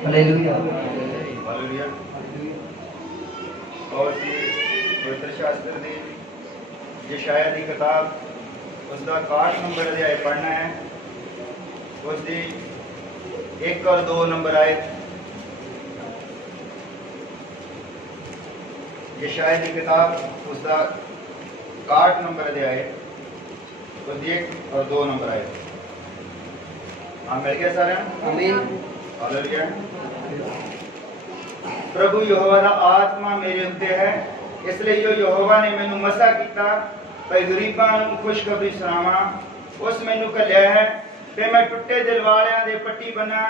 Hallelujah. Hallelujah. और जी पवित्र शास्त्र दी यशाया दी किताब उसका 61 नंबर अध्याय पढ़ना है। उसकी 1 और 2 नंबर आयत। यशाया दी किताब उसका 61 नंबर अध्याय उसकी 1 और 2 नंबर आयत। हाँ, मिल गया सारे? आमीन। हालेलुया। प्रभु यहोवा दा आत्मा मेरे उत्ते है, इसलिए जो यहोवा ने मैनू मसा किया भाई गरीबां नूं खुशखबरी सुनावां। उस मैनू घल्लिया है कि मैं टुटे दिल वालियां दे पट्टी बन्ना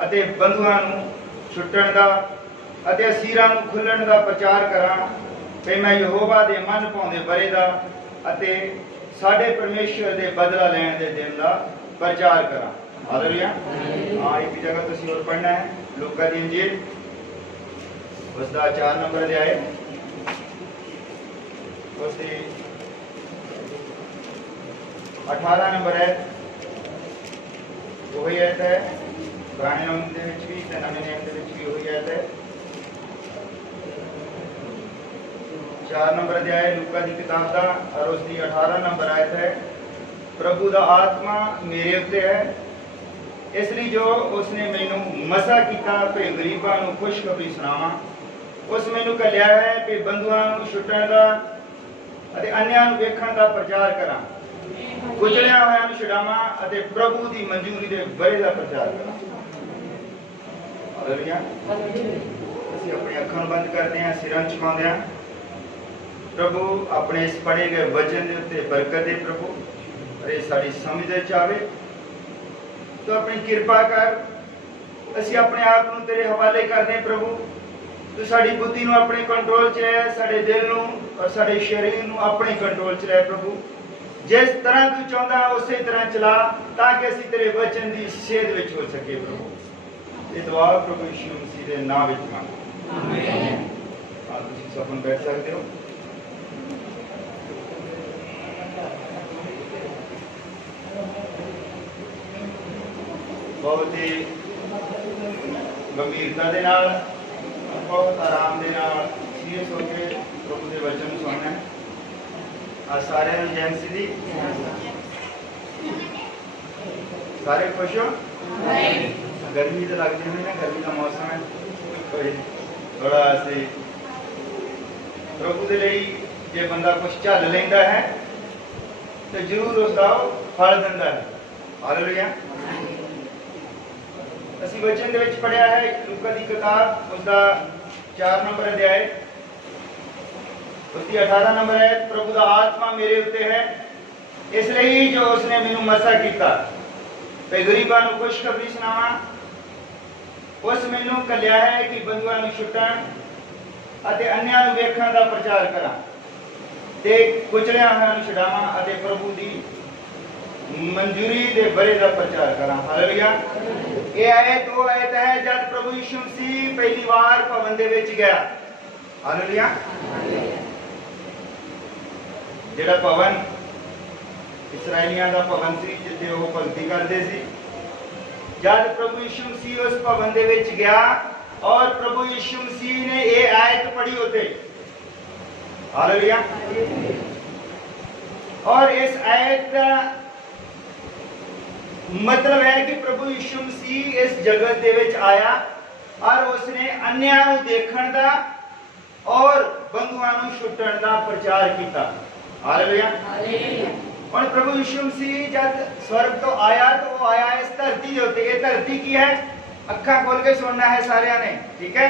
अते बंधुआं नूं छुट्टण दा अते असीरां नूं खुल्लण दा प्रचार करां। कि मैं यहोवा दे मन पाउंदे बरे दा अते साडे परमेश्वर दे बदला लैण दे दिन दा प्रचार करां। हालेलुया। हाँ, एक जगह तुसीं और पढ़ना है लूका दी इंजील उसका 4 नंबर अध्याय उसकी 18 नंबर है। वही आयत है पुराने नियम दे विच भी ते नवे नियम दे विच भी वही आयत है। 4 नंबर अध्याय लूका दी किताब दा और उसकी 18 नंबर आयत है। प्रभु दा आत्मा मेरे उत्ते है, इसलिए जो उसने मैनू मसा किया कि गरीबां नूं खुशखबरी सुनावां। उस मैनू घल्लिया है कि बंधुआं नूं छुट्टण दा अते अन्यां नूं वेखण दा प्रचार करां, कुचलिया होयां नूं छुड़ावां अते प्रभु दी मंजूरी दे बरे दा प्रचार करां। हालेलुया। असीं अपनी अखां बंद करदे हां, सिरां झुकाउंदे हां। प्रभु अपने इस पढ़े गए वचन दे उत्ते बरकत दे प्रभु, अरे साडी समझ विच आवे तो अपनी किरपा कर। असीं अपने आप नूं तेरे हवाले करदे प्रभु, तू साडी बुद्धि नूं अपने कंट्रोल च लै, साडे दिल नूं और साडे शरीर नूं अपने कंट्रोल च लै प्रभु। जिस तरह तू चाहुंदा उसे तरह चला ताकि असीं तेरे वचन दी सेध विच हो सके प्रभु। ये दुआ प्रभु यीशु मसीह दे नाम विच मंगदे आमीन। आप तुसीं सब बैठ सकते हो। बहुत ही गंभीरता दे नाल बहुत आराम दे नाल सीरियस होके प्रभु दे वचन सुनना है। आ सारे जय मसीह दी। सारे खुश हो? गर्मी तो लगती है ना, गर्मी का मौसम है, कोई थोड़ा सी प्रभु दे लई जे बंदा कुछ झल लैंदा है तो जरूर उसका फल दिंदा है। हालेलुया। असीं वचन दे विच पढ़िया है लूका दी किताब उसका 4 नंबर अध्याय उसकी 18 नंबर है। प्रभु दा आत्मा मेरे उत्ते है, इसलिए जो उसने मैनू मसा किया कि गरीबां नूं खुशखबरी सुनावां। उस मैनू घल्लिया है कि बंधुआं नूं छुट्टण अते अन्यां नूं वेखण दा प्रचार करां ते कुचलिया होयां नूं छुड़ावां अते प्रभु दी मंजूरी दे बरे दा प्रचार करां। हालेलुया। ये आयत वो आयत है जब प्रभु यीशु मसीह पहली बार भवन दे विच गया। हालेलुया। जेड़ा भवन इस्राएलियां दा भवन सी जिथे वो भगती करदे सी, जब प्रभु यीशु मसीह उस भवन दे विच गया और प्रभु यीशु मसीह ने ये आयत पढ़ी होते। हालेलुया। और इस आयत का मतलब है कि प्रभु यीशु मसीह इस जगत दे विच आया और उसने अन्यां नूं देखण दा और बंधुआं नूं छुट्टण दा प्रचार किया। हालेलुया। और प्रभु यीशु मसीह जब स्वर्ग तो आया तो वो आया इस धरती के उत्ते। ये धरती की है, अखां खोल के सुनना है सारिਆਂ ने, ठीक है।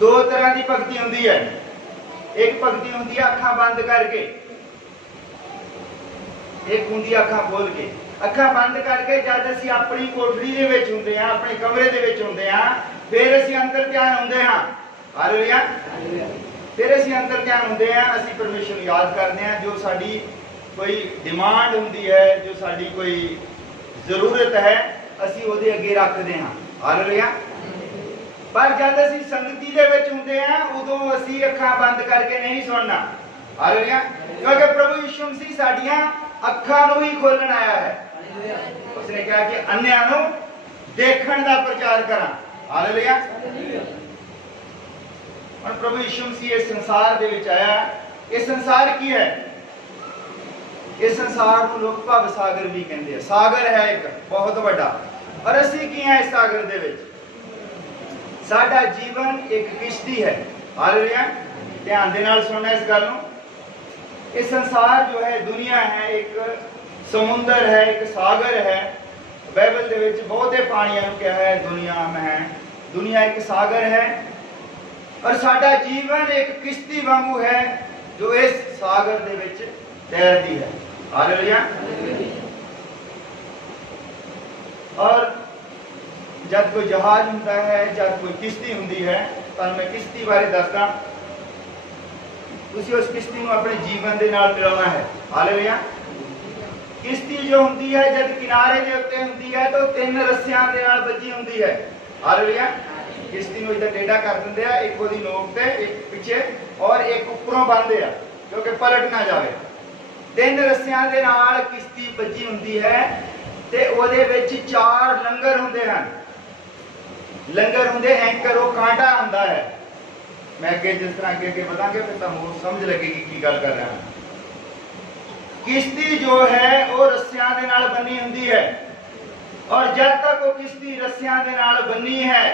दो तरह की भगती हुंदी है। एक भगती हुंदी है अखां बंद करके, एक हुंदी अखां खोल के। अखां बंद करके जब असीं अपनी कोठड़ी दे विच हुंदे हां, अपने कमरे दे विच हुंदे हां, फिर असीं अंतर ध्यान हुंदे हां। हालेलुया। फिर असीं अंतर ध्यान हुंदे हां, असीं परमेश्वर नूं याद करदे हां। जो साडी कोई डिमांड हुंदी है, जो साडी कोई जरूरत है, असीं ओहदे अगे रखदे हां। हालेलुया। पर जब असीं संगति दे विच हुंदे हां उदों असीं अखां बंद करके नहीं सुनना। हालेलुया। क्योंकि प्रभु यीशु मसीह साडियां अखां नूं ही खोलण आया है। उसने कहा कि अन्यां नूं देखण दा प्रचार करा। हालेलुया। और प्रभु यीशु मसीह इस संसार दे विच आया। ये संसार की है? इस संसार को लोग भव सागर भी कहते हैं। सागर है एक बहुत बड़ा, और असी की है इस सागर दे विच। साडा जीवन एक किश्ती है। हालेलुया। ध्यान दे नाल सुनना इस गल नूं। इस संसार जो है, दुनिया है, एक समुंदर है, एक सागर है। बाइबल दे विच बहुते पानियां नूं कहा है दुनिया में है। दुनिया एक सागर है, और साडा जीवन एक किश्ती वांगू है जो इस सागर दे विच तैरदी है। हालेलुया। और जब कोई जहाज होता है, जब कोई किश्ती होती है, तो मैं किश्ती बारे दसदा। तुसीं उस किश्ती नूं अपने जीवन दे नाल मिलाउणा है। हालेलुया। किश्ती जो होती है, जब किनारे के उत्ते होती है, तो 3 रस्सियां दे नाल बची होती है। हालेलुया। किश्ती नूं इधर टेढ़ा कर दिंदे आ, एक ओदी नोक ते, एक पिछे और एक उपरों बंदे आ, क्योंकि पलट ना जावे। 3 रस्सियां दे नाल किश्ती बची होती है, ते ओदे विच 4 लंगर हुंदे हन। लंगर हुंदे, एंकर वो कांटा हुंदा है। मैं अगे जिस तरह अगे बतांगे फिर तुहानूं समझ लगेगी की गल कर रहा हां। किश्ती जो है वो रस्सियां दे नाल बनी हुंदी है, और जब तक वो किश्ती रस्सियां दे नाल बनी है,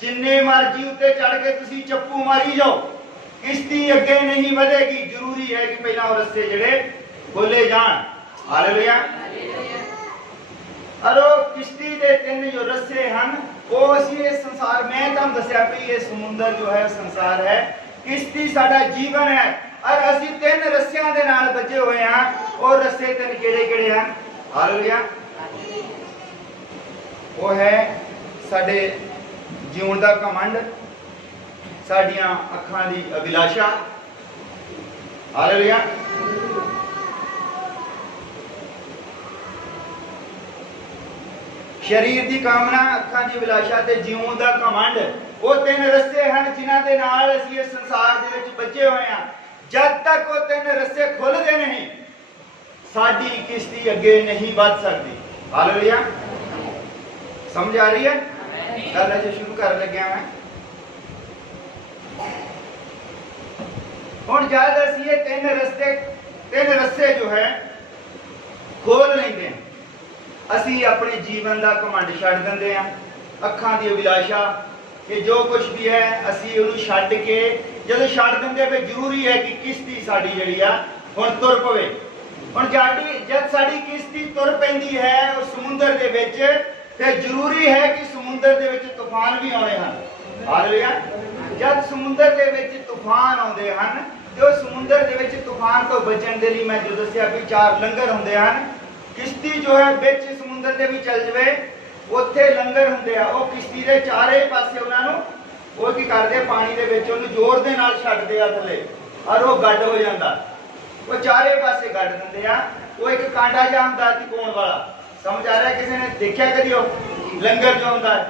जिन्ने मर्जी उत्ते चढ़ के तुसी चप्पू मारी जाओ, किश्ती अगे नहीं बढ़ेगी। जरूरी है कि पहला वो रस्से जिहड़े खोले जान। हालेलुया। और किश्ती दे 3 जो रस्से हैं वो असी इस संसार में तुहानूं दस्सिया भी ये समुंदर जो है संसार है, किश्ती साडा जीवन है, और असी 3 रस्सियां दे नाल बचे हुए हैं। और रस्से 3 किहड़े हैं? हालेलुया। वो है साडे जीवन दा घमंड, साडियां अखां दी अभिलाषा। हालेलुया। शरीर की कामना, अखां दी अभिलाषा ते जीवन दा घमंड, वो 3 रस्से हैं जिन्हां दे नाल असीं इस संसार दे विच बचे हुए हैं। जब तक वो 3 रस्से खुलदे नहीं, साडी किश्ती अगे नहीं बढ़ सकती। हालेलुया। समझ आ रही है गल? अजे शुरू कर लग्या मैं। हुण जद असीं ये 3 रस्से जो है खोल लेंदे हैं, असी अपने जीवन का घमंड छड्ड दिंदे हां। अखां दी अभिलाषा कि जो कुछ भी है असी उहनूं छड्ड के जदों छड्ड दिंदे, फिर जरूरी है कि किश्ती साडी जिहड़ी आ हुण तुर पवे। हुण जद साडी किश्ती तुर पैंदी है उस समुंदर दे विच, ते जरूरी है कि समुंदर दे विच तूफान भी आउणे हन। हालेलुया। जद समुंदर दे विच तूफान आउंदे हन, ते उस समुंदर दे विच तूफान तो बचण दे लई मैं जो दस्सिया भी 4 लंगर हुंदे हन। किश्ती जो है बिच समुंदर दे भी चल जावे, उत्थे लंगर हुंदे आ। वो किश्ती दे चारे पासे उन्हां नूं वो की करदे, पानी दे विच उहनूं जोर दे नाल छड्डदे आ थल्ले, और वो गड्ड हो जांदा। वो चारे पासे गड्ड दिंदे आ। वो एक कांटा जिहा हुंदा तिकोण वाला। समझ आ रहा है? किसी ने देखिया कदी हो लंगर जो हुंदा है?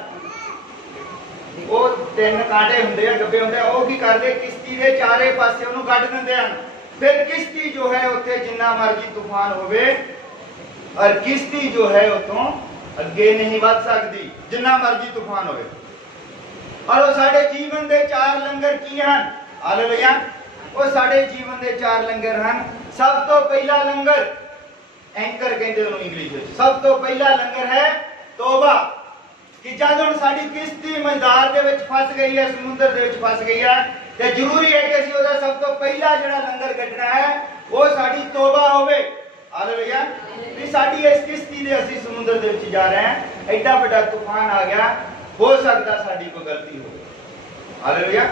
वो 3 कांटे हुंदे आ, गब्बे हुंदे आ। वो की करदे, किश्ती दे चारे पासे उहनूं गड्ड दिंदे हन। फिर किश्ती जो है उत्थे जिन्ना मर्जी तूफान होवे, और किश्ती जो है उतों अगे नहीं बढ़ सकती जिन्ना मर्जी तूफान होवे। और वो साडे जीवन दे 4 लंगर की हन? हालेलुया। वो साडे जीवन दे 4 लंगर हन। सब तो पहला लंगर एंकर कहते हैं इंग्लिश में। सब तो पहला लंगर है तौबा, कि जब हुण साडी किश्ती मझधार दे विच फस गई है, समुंदर दे विच फस गई है, ते जरूरी है कि असीं ओहदा सब तो पहला जिहड़ा लंगर कढना है वो साडी तौबा होवे। हालेलुया। भी साडी इस किश्ती दे असीं समुंदर दे विच जा रहे हैं, एडा बड़ा तूफान आ गया, हो सकता साडी कोई गलती हो। हालेलुया।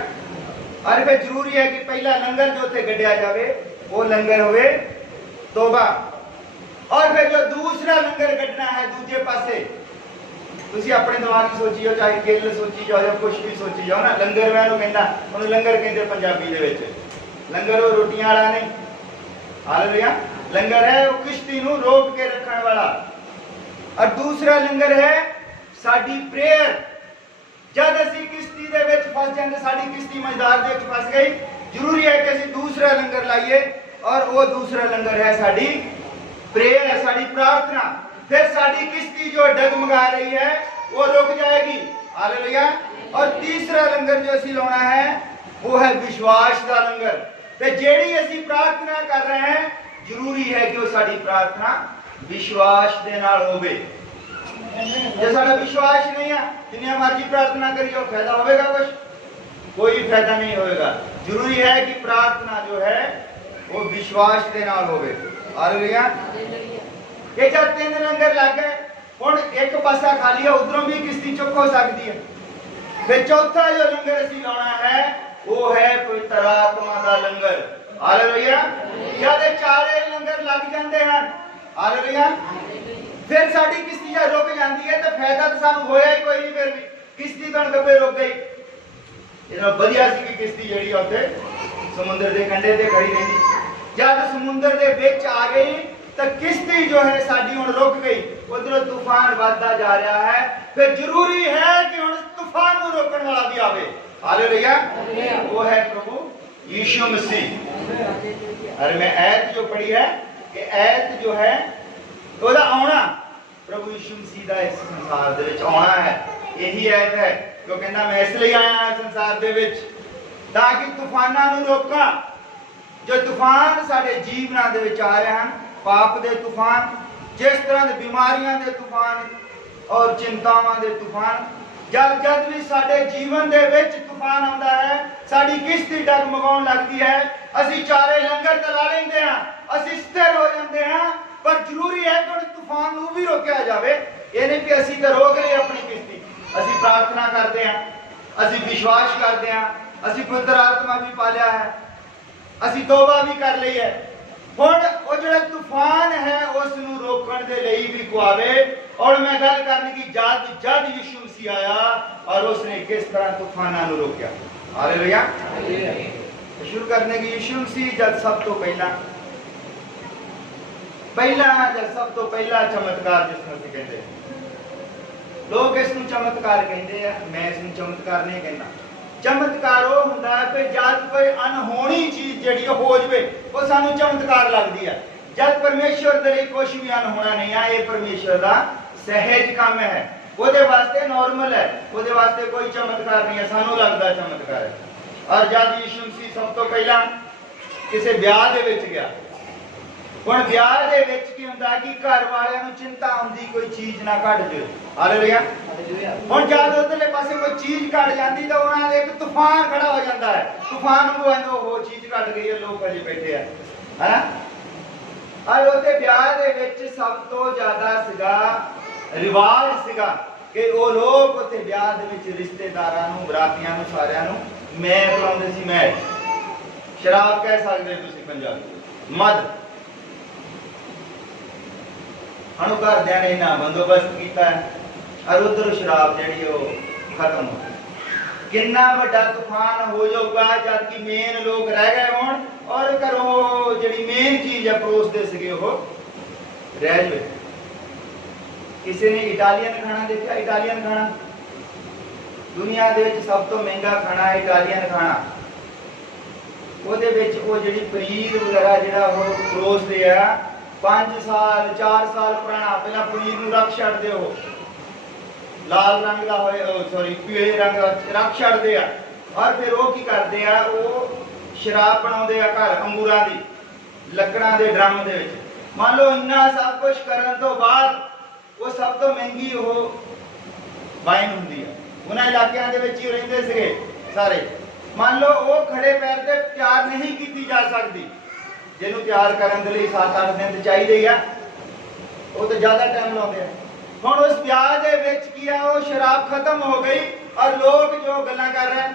और फिर जरूरी है कि पहला लंगर जो उत्थे कढिया जावे वो लंगर होवे तौबा। और फिर जो दूसरा लंगर कढना है दूजे पासे, तुसीं अपने दिमाग सोची जाओ, चाहे किल सोची जाओ या कुछ भी सोची जाओ ना, लंगर मैं कहना उन्हें लंगर कहते पंजाबी दे विच। लंगर वो रोटियां वाला नहीं। हालेलुया। लंगर है वो किश्ती नूं रोक के रखने वाला। और दूसरा लंगर है साडी प्रेयर। जब असीं किश्ती दे विच फस जांदे, साडी किश्ती मझधार दे विच फस गई, जरूरी है कि असीं दूसरा लंगर लाइए, और वो दूसरा लंगर है साडी प्रेयर, साडी प्रार्थना। फिर साडी किश्ती जो डगमगा रही है वो रुक जाएगी। हालेलुया। और तीसरा लंगर जो असी लाना है वो है विश्वास का लंगर। ते जेड़ी असी प्रार्थना कर रहे हैं जरूरी है कि वो साडी प्रार्थना विश्वास दे नाल होवे। जे साडा विश्वास नहीं है, जिन्नी मर्जी प्रार्थना करिए फायदा होगा कुछ? कोई फायदा नहीं होगा। जरूरी है कि प्रार्थना जो है वो विश्वास के नाल होवे। हालेलुया। ये जब 3 लंगर लग गए, हुण एक पासा खाली है, उधरों भी किश्ती चुक हो सकती है। फिर चौथा जो लंगर असी लाना है वो है पवित्र आत्मा का लंगर। हालेलुया। जब 4 लंगर लग जाते हैं, हालेलुया, फिर साडी किश्ती जब रुक जाती है तो फायदा तो सानू होया ही कोई नहीं। फिर भी किश्ती तो कभी रुक गई। इतना बढ़िया सी कि किश्ती जड़ी उत्ते समुद्र के कंढे ते खड़ी रही। जब समुद्र के विच आ गई तो किश्ती जो है साडी हुण रुक गई। उधर तूफान बढ़ता जा रहा है। फिर जरूरी है कि हुण तूफान को रोकने वाला भी आवे। हालेलुया। वो है प्रभु यीशु मसीह। अरे मैं आयत जो पढ़ी है कि आयत जो है ओदा आना प्रभु यीशु मसीह दा इस संसार दे विच आना है। यही आयत है क्यों कहना मैं इसलिए आया हां संसार दे विच ताकि तूफानां नूं रोकां। जो तूफान साडे जीवनां दे विच आ रहे हैं, पाप दे तूफान, जिस तरह दे बीमारियां दे तूफान और चिंतावां दे तूफान, जब जब भी साडे जीवन दे विच तूफान आउंदा है, साडी किश्ती डगमगाउण लगदी है, असीं 4 लंगर तो ला लैंदे हां, असीं स्थिर हो जांदे हां, पर जरूरी है कि तूफान नूं भी रोकिया जावे। ये नहीं कि असीं तो रोक लई अपनी किश्ती। असीं प्रार्थना करते हैं, असीं विश्वास करते हैं, असीं पवित्र आत्मा भी पालिया है, असीं तौबा भी कर ली है। हुण वो जिहड़ा तूफान है उस नूं रोकण दे लई भी कुआवे। और मैं गल करनी कि जद यीशु मसीह आया और उसने किस तरह तूफानां नूं रोकिया। हालेलुया। शुरू करने की यीशु मसीह जब सब तो पहला चमत्कार जिसनूं असीं कहंदे हैं, लोग इसनूं चमत्कार कहंदे आ, मैं इसनूं चमत्कार नहीं कहना। चमत्कार वो हुंदा है कि जद कोई अनहोनी चीज जिहड़ी हो जावे वो सानूं चमत्कार लगदी है। जद परमेश्वर दे लई कुछ भी अनहोना नहीं है, ये परमेश्वर दा सहज काम है, ਉਹਦੇ वास्ते नॉर्मल है, ਉਹਦੇ वास्ते कोई चमत्कार नहीं है, सानू लगता चमत्कार है। और जब यीशु मसीह सब तो पहला किसी ब्याह दे विच गया, हुण ब्याह दे विच की हुंदा कि घर वालियां नूं चिंता हुंदी कोई चीज ना घट जाए। हालेलुया। हुण जद उधरले पासे कोई चीज घट जाती तो उन्हां दे एक तूफान खड़ा हो जाता है। तूफान को आंदो वो चीज घट गई है, लोग अजे बैठे है ना। और ਉਹਦੇ ਵਿਆਹ ਦੇ ਵਿੱਚ ਸਭ ਤੋਂ ਜ਼ਿਆਦਾ ਸੀਗਾ ਰਿਵਾਜ ਸੀਗਾ ਕਿ ਉਹ ਲੋਕ ਉੱਥੇ ਵਿਆਹ ਦੇ ਵਿੱਚ ਰਿਸ਼ਤੇਦਾਰਾਂ ਨੂੰ, ਬਰਾਤੀਆਂ ਨੂੰ, ਸਾਰਿਆਂ ਨੂੰ ਮੈਂ ਬੁਲਾਉਂਦੇ ਸੀ। ਮੈਂ ਸ਼ਰਾਬ ਕਹਿ ਸਕਦੇ ਤੁਸੀਂ ਪੰਜਾਬੀ, ਮਦ। ਹਣ ਘਰਦਿਆਂ ਨੇ ਨਾ ਬੰਦੋਬਸਤ ਕੀਤਾ ਔਰ ਉਧਰ ਸ਼ਰਾਬ ਜਿਹੜੀ ਉਹ ਖਤਮ ਹੋ ਗਈ। किन्ना बड़ा तूफान हो जाऊगा जब कि मेन लोग रह गए हों और करो जी मेन चीज है परोसते सके वो रह जाए। किसी ने इटालियन खाना देखा? इटालियन खाना दुनिया के सब तो महंगा खाना है इटालियन खाना। वो जी पनीर वगैरह जो परोसते हैं 5 साल 4 साल पुराना, पहला पनीर में रख छड़ते हो, लाल रंग का सॉरी पीले रंग का रख छड़ते हैं और फिर वो की करते हैं, वो शराब बनाते हैं घर अंगूरां दी लकड़ां दे ड्रम दे विच। मान लो इन्ना सब कुछ करने तो बाद वो सब तो महंगी वो वाइन हुंदी है। उन्हां इलाकिਆਂ ਦੇ ਵਿੱਚ ਹੀ ਰਹਿੰਦੇ ਸੀਗੇ ਸਾਰੇ। मान लो वो खड़े पैर ते तैयार नहीं की जा सकती, जिन्होंने तैयार करने के लिए 7-8 दिन चाहिए है, वो तो ज़्यादा टाइम लाते हैं। हुण उस ब्याह दे विच किया वो शराब खत्म हो गई और लोग जो गल्लां कर रहे हैं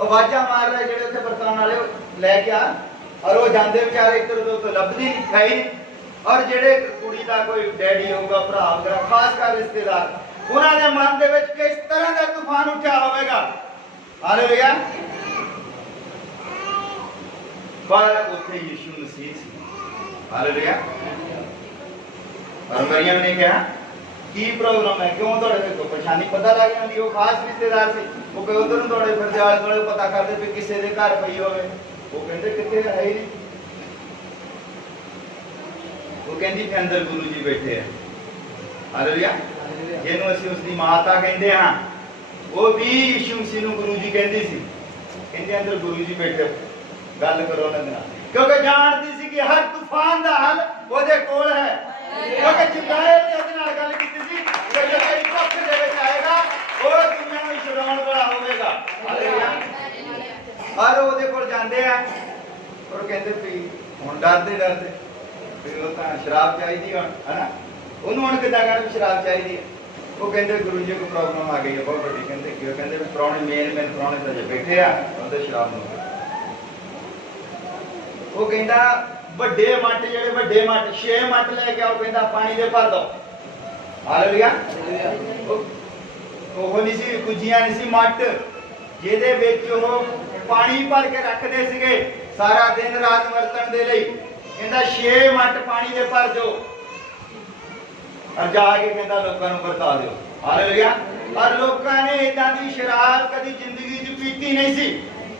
आवाज़ां मार रहे जिहड़े उत्थे बरताउण वाले लैके आ और वो जांदे बेचारे इधर उधर तो लभदी नहीं खाई। और जिहड़े कुड़ी दा कोई डैडी होगा, भरा होगा, खासकर रिश्तेदार, उन्हां दे मन दे विच किस तरह दा तूफान उठिया होवेगा। हालेलुया। पर उत्थे यीशु मसीह सी। हालेलुया। और मरियम ने कहा की प्रॉब्लम है, क्यों दौड़े को परेशानी पता लग जाती। वो खास रिश्तेदार से वो कहीं उधर दौड़े फिर आले दुआले पता करते भी किसी के घर पई होवे। वो कहते कितने है ही नहीं, वो कहती अंदर गुरु जी बैठे हैं। हालेलुया। ਜਿਹਨੂੰ ਅਸੀਂ ਉਸ ਦੀ ਮਾਤਾ ਕਹਿੰਦੇ ਹਾਂ, ਉਹ ਵੀ ਯਿਸੂ ਮਸੀਹ ਨੂੰ ਗੁਰੂ ਜੀ ਕਹਿੰਦੀ ਸੀ। ਕਹਿੰਦੇ ਅੰਦਰ ਗੁਰੂ ਜੀ ਬੈਠੇ, ਗੱਲ ਕਰੋ ਉਹਨਾਂ ਨਾਲ, ਕਿਉਂਕਿ ਜਾਣਦੀ ਸੀ ਕਿ ਹਰ ਤੂਫਾਨ ਦਾ ਹੱਲ ਉਹਦੇ ਕੋਲ ਹੈ। ਕਿਉਂਕਿ ਜਿਬਰਾਇਲ ਨੇ ਉਹਦੇ ਨਾਲ ਗੱਲ ਕੀਤੀ ਸੀ ਕਿ ਜੋ ਤੇਰੀ ਕੁੱਖ ਦੇ ਵਿੱਚ ਆਏਗਾ ਉਹ ਦੁਨੀਆ ਨੂੰ ਛੁਡਾਉਣ ਵਾਲਾ ਹੋਵੇਗਾ। ਹਾਲੇਲੂਇਆ। ਔਰ ਉਹਦੇ ਕੋਲ ਜਾਂਦੇ ਆ, ਔਰ ਕਹਿੰਦੇ ਵੀ ਹੁਣ ਡਰਦੇ ਵੀ ਉਹ ਤਾਂ ਸ਼ਰਾਬ ਚਾਹੀਦੀ ਹੁਣ, ਹਨਾ, ਉਹਨੂੰ ਹੁਣ ਕਿੱਦਾਂ ਕਹਿਣਾ ਵੀ ਸ਼ਰਾਬ ਚਾਹੀਦੀ ਹੈ। ਉਹ ਕਹਿੰਦੇ ਗੁਰੂ ਜੀ ਕੋਈ ਪ੍ਰੋਬਲਮ ਆ ਗਈ ਹੈ ਬਹੁਤ ਵੱਡੀ। ਕਹਿੰਦੇ ਕਿਉਂ? ਕਹਿੰਦੇ ਵੀ ਪ੍ਰਾਹੁਣੇ ਮੇਨ ਪ੍ਰਾਹੁਣੇ ਤਾਂ ਜੇ ਬੈਠੇ ਆ, ਉਹਦੇ ਸ਼ਰਾਬ ਨੂੰ। ਉਹ ਕਹਿੰਦਾ ਵੱਡੇ ਮੱਟ, ਜਿਹੜੇ ਵੱਡੇ ਮੱਟ 6 ਮੱਟ ਲੈ ਕੇ ਆਓ, ਕਹਿੰਦਾ ਪਾਣੀ ਦੇ ਭਰ ਦੋ। ਹਾਲੇਲੂਇਆ। ਉਹ ਨਹੀਂ ਸੀ ਕੁਝੀਆਂ, ਨਹੀਂ ਸੀ ਮੱਟ ਜਿਹਦੇ ਵਿੱਚ ਉਹ ਪਾਣੀ ਭਰ ਕੇ ਰੱਖਦੇ ਸੀਗੇ ਸਾਰਾ ਦਿਨ ਰਾਤ ਵਰਤਣ ਦੇ ਲਈ। ਕਹਿੰਦਾ 6 ਮੱਟ ਪਾਣੀ ਦੇ ਭਰ ਦਿਓ ਔਰ ਜਾ ਕੇ ਕਹਿੰਦਾ ਲੋਕਾਂ ਨੂੰ ਵਰਤਾ ਦਿਓ। ਹਾਲੇਲੂਇਆ। ਔਰ ਲੋਕਾਂ ਨੇ ਇਦਾਂ ਦੀ ਸ਼ਰਾਬ ਕਦੀ ਜ਼ਿੰਦਗੀ 'ਚ ਪੀਤੀ ਨਹੀਂ ਸੀ,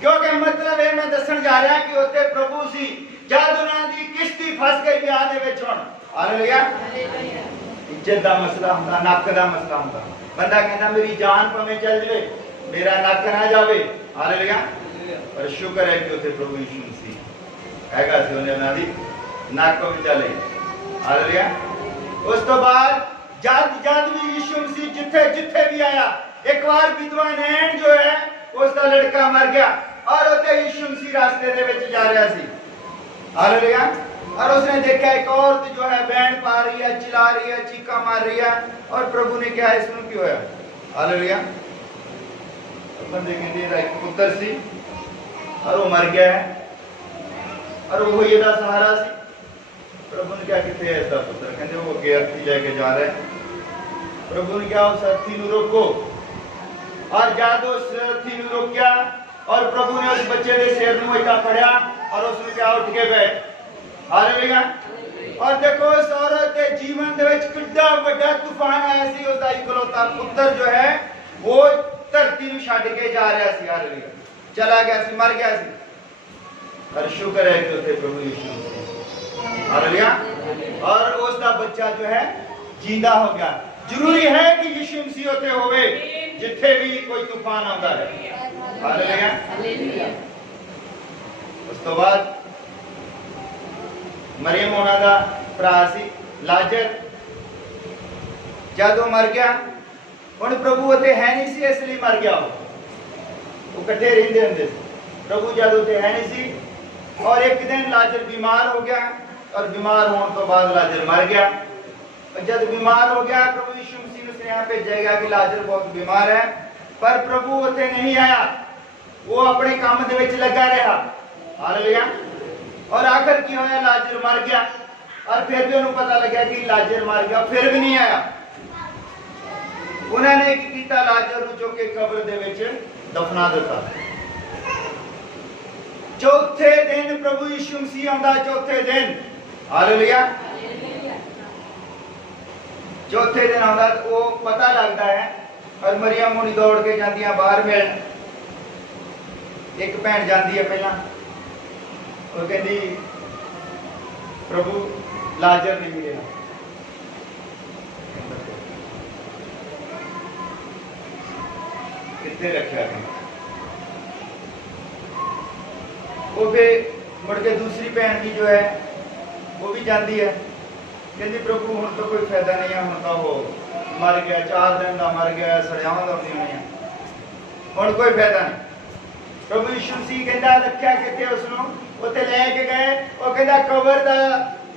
ਕਿਉਂਕਿ ਮਤਲਬ ਇਹ ਮੈਂ ਦੱਸਣ ਜਾ ਰਿਹਾ ਕਿ ਉੱਥੇ ਪ੍ਰਭੂ ਸੀ ਜਦ ਉਹਨਾਂ ਦੀ ਕਿਸ਼ਤੀ ਫਸ ਗਈ ਵਿਆਹ ਦੇ ਵਿੱਚ। ਹੁਣ ਹਾਲੇਲੂਇਆ। ਇੱਜ਼ਤ ਦਾ ਮਸਲਾ ਹੁੰਦਾ, ਨੱਕ ਦਾ ਮਸਲਾ ਹੁੰਦਾ। ਬੰਦਾ ਕਹਿੰਦਾ ਮੇਰੀ ਜਾਨ ਭਾਵੇਂ ਚੱਲ ਜਾਵੇ, ਮੇਰਾ ਨੱਕ ਨਾ ਜਾਵੇ। ਹਾਲੇਲੂਇਆ। ਪਰ ਸ਼ੁਕਰ ਹੈ ਕਿ ਉੱਥੇ ਪ੍ਰਭੂ ਯਿਸੂ ਮਸੀਹ ਹੈਗਾ ਸੀ, ਉਹਨੇ ਉਹਨਾਂ ਦੀ ਨੱਕ ਵਿਚਾਲੇ। ਹਾਲੇਲੂਇਆ। ਉਸ ਤੋਂ ਬਾਅਦ ਜਦ ਵੀ ਯਿਸੂ ਮਸੀਹ ਜਿੱਥੇ ਵੀ ਆਇਆ, ਇੱਕ ਵਾਰ ਵਿਧਵਾ ਨੈਣ ਜੋ ਹੈ ਉਸ ਦਾ ਲੜਕਾ ਮਰ ਗਿਆ ਔਰ ਉੱਥੇ ਯਿਸੂ ਮਸੀਹ ਰਾਸਤੇ ਦੇ ਵਿੱਚ ਜਾ ਰਿਹਾ ਸੀ। हालेलुया। और उसने देखा एक औरत जो है बैंड पा रही है, चिल्ला रही है, चीखा मार रही है, और प्रभु ने क्या है इसमें क्यों है? हालेलुया। बंदे के एक पुत्र सी और वो मर गया है और वो येदा सहारा सी। प्रभु ने क्या कितने है इसका पुत्र? कहते वो अर्थी लेके जा रहे हैं। प्रभु ने क्या उस अर्थी नु रोको और जब उस अर्थी नु रोकिया और प्रभु ने उस बच्चे के सिर नु इतना पड़िया और उसने क्या उठ के बैठ। हालेलुया। और देखो इस औरत के जीवन दे विच कितना बड़ा तूफान आया सी। उसका इकलौता पुत्र जो है वो धरती नु छड्ड के जा रहा सी। हालेलुया। चला गया सी, मर गया सी। और शुक्र है कि उसे प्रभु यीशु मसीह, हालेलुया, और उसका बच्चा जो है जिंदा हो गया। जरूरी है कि यीशु मसीह होते होवे जिथे भी कोई तूफान आता है। हालेलुया। उस तो बाद मरियम होना दा भरा सी लाजर, जब वो मर गया, हुण प्रभु उत्ते है नहीं सी इसलिए मर गया। वो कट्ठे रहिंदे हुंदे सी। प्रभु जब उत्ते है नहीं सी और एक दिन लाजर बीमार हो गया और बीमार होने तो बाद लाजर मर गया। जब बीमार हो गया प्रभु यीशु मसीह ने स्नेह भेजेगा कि लाजर बहुत बीमार है, पर प्रभु उत्ते नहीं आया, वो अपने काम दे विच लगा रहा। हालेलुया। और आखिर की होया, लाजर मर गया और फिर भी उन्हें पता लगा कि लाजर मर गया, फिर भी नहीं आया। उन्होंने की कीता, लाजर को चुक के कब्र दे विच दफना दिता। चौथे दिन प्रभु यीशु मसीह आंदा, चौथे दिन। हालेलुया। चौथे दिन आंदा तो वो पता लगता है और मरियम मुनी दौड़ के जाती है बाहर मिलन। एक भैन जाती है पहला और कहती प्रभु लाजर नहीं मिलेगा। कितने रखा है वो। फिर मुड़ के दूसरी भैन भी जो है वो भी जाती है, कहती प्रभु हम तो कोई फायदा नहीं है, हम तो वो मर गया, 4 दिन का मर गया, सड़ियावां दौड़दी होईयां, हुण कोई फायदा नहीं। प्रभु यीशु मसीह कहता रखा कितने उसनों उत्ते लेके गए, वो कहता कब्र दा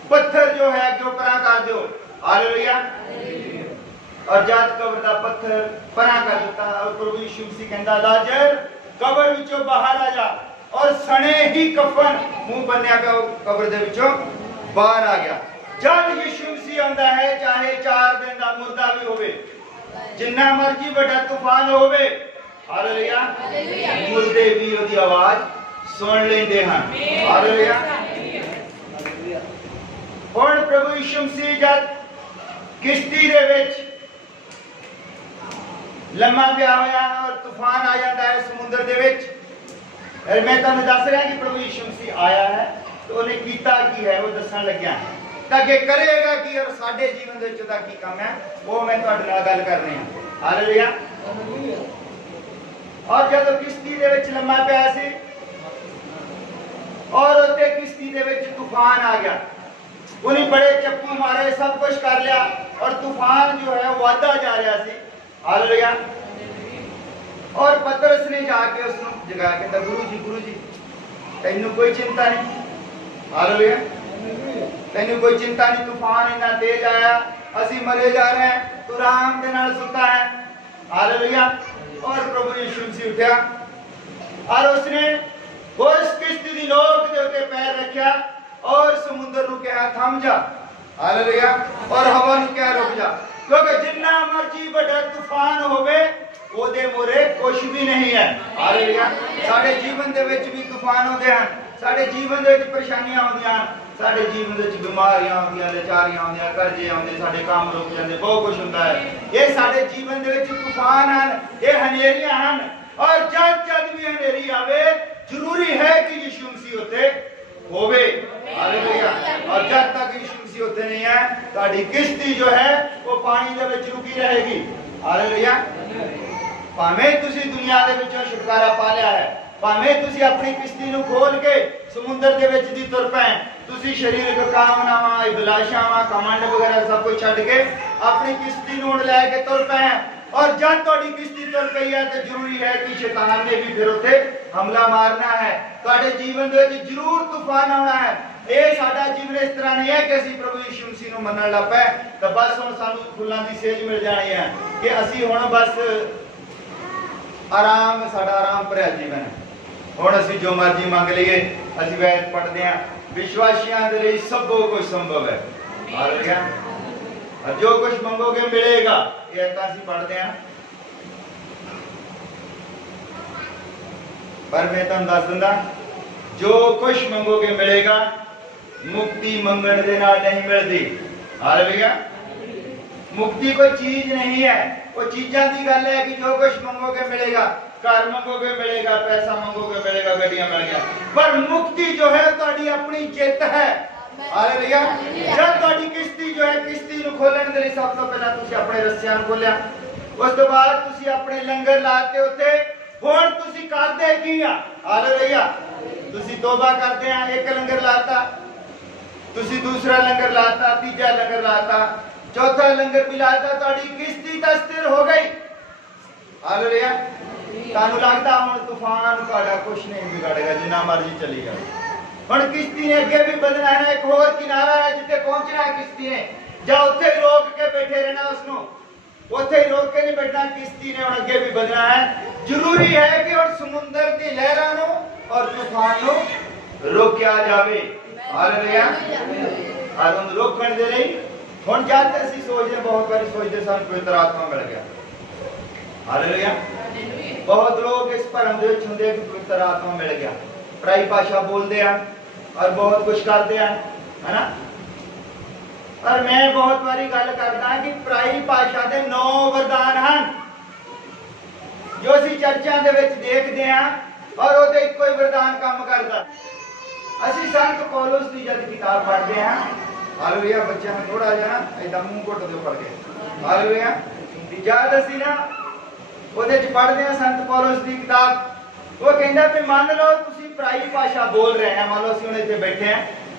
पत्थर जो है अगे परा कर दो। हालेलुया। और जब कब्र दा पत्थर परा कर दिता और प्रभु यीशु मसीह कहता लाजर कब्र विचों बाहर आ जा, और सने ही कफन मुंह बन्या पे कब्र दे विचों बाहर आ गया। जब यीशु मसीह आंदा है, चाहे 4 दिन का मुर्दा भी होवे, जिन्ना मर्जी बड़ा तूफान होवे, हालेलुया, मुर्दे भी उसकी आवाज सुन लेंदे हैं। हालेलुया। हुण प्रभु यीशु मसीह जब किश्ती दे विच लम्मा पिया होया और तूफान आ जाता है समुद्र दे विच, मैं तुहानूं दस रहा कि प्रभु यीशु मसीह आया है तो उन्हें कीता की है वो दसण लग्या। ਤਾਂ ਅੱਗੇ ਕਰੇਗਾ ਕੀ ਔਰ ਸਾਡੇ ਜੀਵਨ ਦੇ ਵਿੱਚ ਉਹਦਾ ਕੀ ਕੰਮ ਹੈ, ਉਹ ਮੈਂ ਤੁਹਾਡੇ ਨਾਲ ਗੱਲ ਕਰਨੀ ਹੈ। ਹਾਲੇਲੂਇਆ। ਔਰ ਜਦੋਂ ਕਿਸ਼ਤੀ ਦੇ ਵਿੱਚ ਲੰਮਾ ਪਿਆ ਸੀ ਔਰ ਉੱਤੇ ਕਿਸ਼ਤੀ ਦੇ ਵਿੱਚ ਤੂਫਾਨ ਆ ਗਿਆ, ਉਹਨੇ ਬੜੇ ਚੱਪੂ ਮਾਰੇ, सब कुछ कर लिया और तूफान जो है वो आता जा रहा सी। हालेलुया। और पतरस ने जाके उसको जगा के कहा, गुरु जी तैनू कोई चिंता नहीं। हालेलुया। तैनू कोई चिंता नहीं, तूफान इतना तेज आया, असी मरे जा रहे हैं, तू आराम दे नाल सुता है। हालेलुया। और प्रभु यीशु मसीह उठा और उसने उस किश्ती दी नोक दे उत्ते पैर रखा और समुद्र नू कहा थम जा। हालेलुया। और हवा नू कहा रुक जा, क्योंकि जिन्ना मर्जी बड़ा तूफान होवे ओदे मोरे कुछ भी नहीं है। हालेलुया। साडे जीवन दे विच भी तूफान होंदे हन, साडे जीवन दे विच परेशानियां आउंदियां हन, साडे जीवन दे विच बीमारियां आउंदियां, लाचारियां आउंदियां, कर्जे आउंदे, साडे काम रुक जांदे, बहुत कुछ हुंदा है। ये साडे जीवन दे विच तूफान हन, ये हनेरियां हन। और जब भी हनेरी आवे जरूरी है कि यीशु मसीह होते होवे। हालेलुया। और जब तक यीशु मसीह होते नहीं है ताड़ी किश्ती जो है वो पानी दे विच रुकी रहेगी। हालेलुया। भावें तुसी दुनिया दे विचों छुटकारा पा लिया है, भावें तुसी अपनी किश्ती नू खोल के समुद्र दे विच दी तुर पए, तुसी शरीरक कामनावां, अभिलाषावां, कमंड वगैरह सब कुछ छड्ड के अपनी किश्ती नू ले के तुर पए। और जब तुहाडी किश्ती तुर पई है तो जरूरी है कि शैतान ने भी फिर उत्थे हमला मारना है, तुहाडे जीवन दे विच जरूर तूफान आउणा है। ਇਹ ਸਾਡਾ ਜੀਵਨ ਇਸ ਤਰ੍ਹਾਂ ਨਹੀਂ ਹੈ ਕਿ ਅਸੀਂ ਪ੍ਰਭੂ ਯਿਸੂ ਮਸੀਹ ਨੂੰ ਮੰਨਣ ਲੱਗ ਪਏ ਤਾਂ ਬਸ ਹੁਣ ਸਾਨੂੰ ਫੁੱਲਾਂ ਦੀ ਸੇਜ ਮਿਲ ਜਾਣੀ ਹੈ ਕਿ ਅਸੀਂ ਹੁਣ ਬਸ ਆਰਾਮ, ਸਾਡਾ ਆਰਾਮ ਭਰਿਆ ਜੀਵਨ ਹੈ, ਹੁਣ ਅਸੀਂ ਜੋ ਮਰਜ਼ੀ ਮੰਗ ਲਈਏ। ਅਸੀਂ ਵੈਦ ਪੜ੍ਹਦੇ ਹਾਂ, ਵਿਸ਼ਵਾਸੀਆਂ ਦੇ ਲਈ ਸਭ ਕੁਝ ਸੰਭਵ ਹੈ। ਹਾਲੇਲੂਇਆ। ਜੋ ਕੁਝ ਮੰਗੋਗੇ ਮਿਲੇਗਾ, ਇਹ ਤਾਂ ਅਸੀਂ ਪੜ੍ਹਦੇ ਹਾਂ। ਪਰ ਮੈਂ ਤੁਹਾਨੂੰ ਦੱਸ ਦਿੰਦਾ, ਜੋ ਕੁਝ ਮੰਗੋਗੇ ਮਿਲੇਗਾ, मुक्ति मंगण दे नाल नहीं मिलती। हालेलुया। मुक्ति कोई चीज नहीं है, वो चीज़ां दी गल है कि जो कुछ मंगोगे मिलेगा, घर मंगोगे मिलेगा, पैसा मंगोगे मिलेगा, गड्डियां मिल गया। पर मुक्ति जो है तुहाडी अपनी जित है। हालेलुया। जब तुहाडी किश्ती जो है, किश्ती नू खोलण दे लई सब तो पहला तुसी अपने रस्सियां नू खोलिया, उस तो बाद तुसी अपने लंगर लाते उत्ते। हुण तुसी करदे की आ? हालेलुया। तुसी तौबा करदे आ, एक लंगर लाता, तुसी दूसरा लंगर लाता, तीजा लंगर लाता, चौथा लंगर भी लाता, तुहाडी किश्ती तां स्थिर हो गई। हालेलुया। तानू लगदा हुण तूफान तुहाडा कुछ नहीं बिगाड़ेगा, जिन्ना मर्जी चली जाए। हुण किश्ती ने अगे भी बधना है, एक होर किनारा है जिथे पहुंचना है किश्ती ने, जां उत्थे रोक के बैठे रहना, उसनू उत्थे रोक के नहीं बैठना। किश्ती ने हुण अगे भी बधना है। जरूरी है कि हुण समुद्र दी लहरां नू और तूफान नू रोकिया जावे। हालेलुया। और उन रोकण दे लई हुण जद असीं सोचदे, बहुत बार सोचदे सानूं पवित्र आत्मा मिल गया। हालेलुया। बहुत लोग इस भरम दे विच हुंदे कि पवित्र आत्मा मिल गया, पराई भाषा बोलदे आ और बहुत कुछ करदे आ, है ना। पर मैं बहुत बारी गल करदा कि पराई भाषा दे 9 वरदान हन जो असीं चर्चां दे विच देखदे आ और ओहदे इक्को ही वरदान काम करदा। ਅਸੀਂ ਸੰਤ ਪੌਲਸ ਦੀ ਜਦ ਕਿਤਾਬ ਪੜ੍ਹਦੇ ਹਾਂ, ਹਾਲੇਲੂਇਆ, ਬੱਚਿਆਂ ਨੂੰ ਥੋੜਾ ਜਿਹਾ ਨਾ ਇਦਾਂ ਮੂੰਹ ਘੁੱਟ ਦਿਓ ਫੜ ਕੇ। ਹਾਲੇਲੂਇਆ। ਜਦ ਅਸੀਂ ਨਾ ਉਹਦੇ ਚ ਪੜ੍ਹਦੇ ਹਾਂ ਸੰਤ ਪੌਲਸ ਦੀ ਕਿਤਾਬ, ਉਹ ਕਹਿੰਦਾ ਵੀ ਮੰਨ ਲਓ ਤੁਸੀਂ ਪਰਾਈ ਭਾਸ਼ਾ ਬੋਲ ਰਹੇ ਆ, ਮੰਨ ਲਓ ਅਸੀਂ ਹੁਣ ਇੱਥੇ ਬੈਠੇ ਆ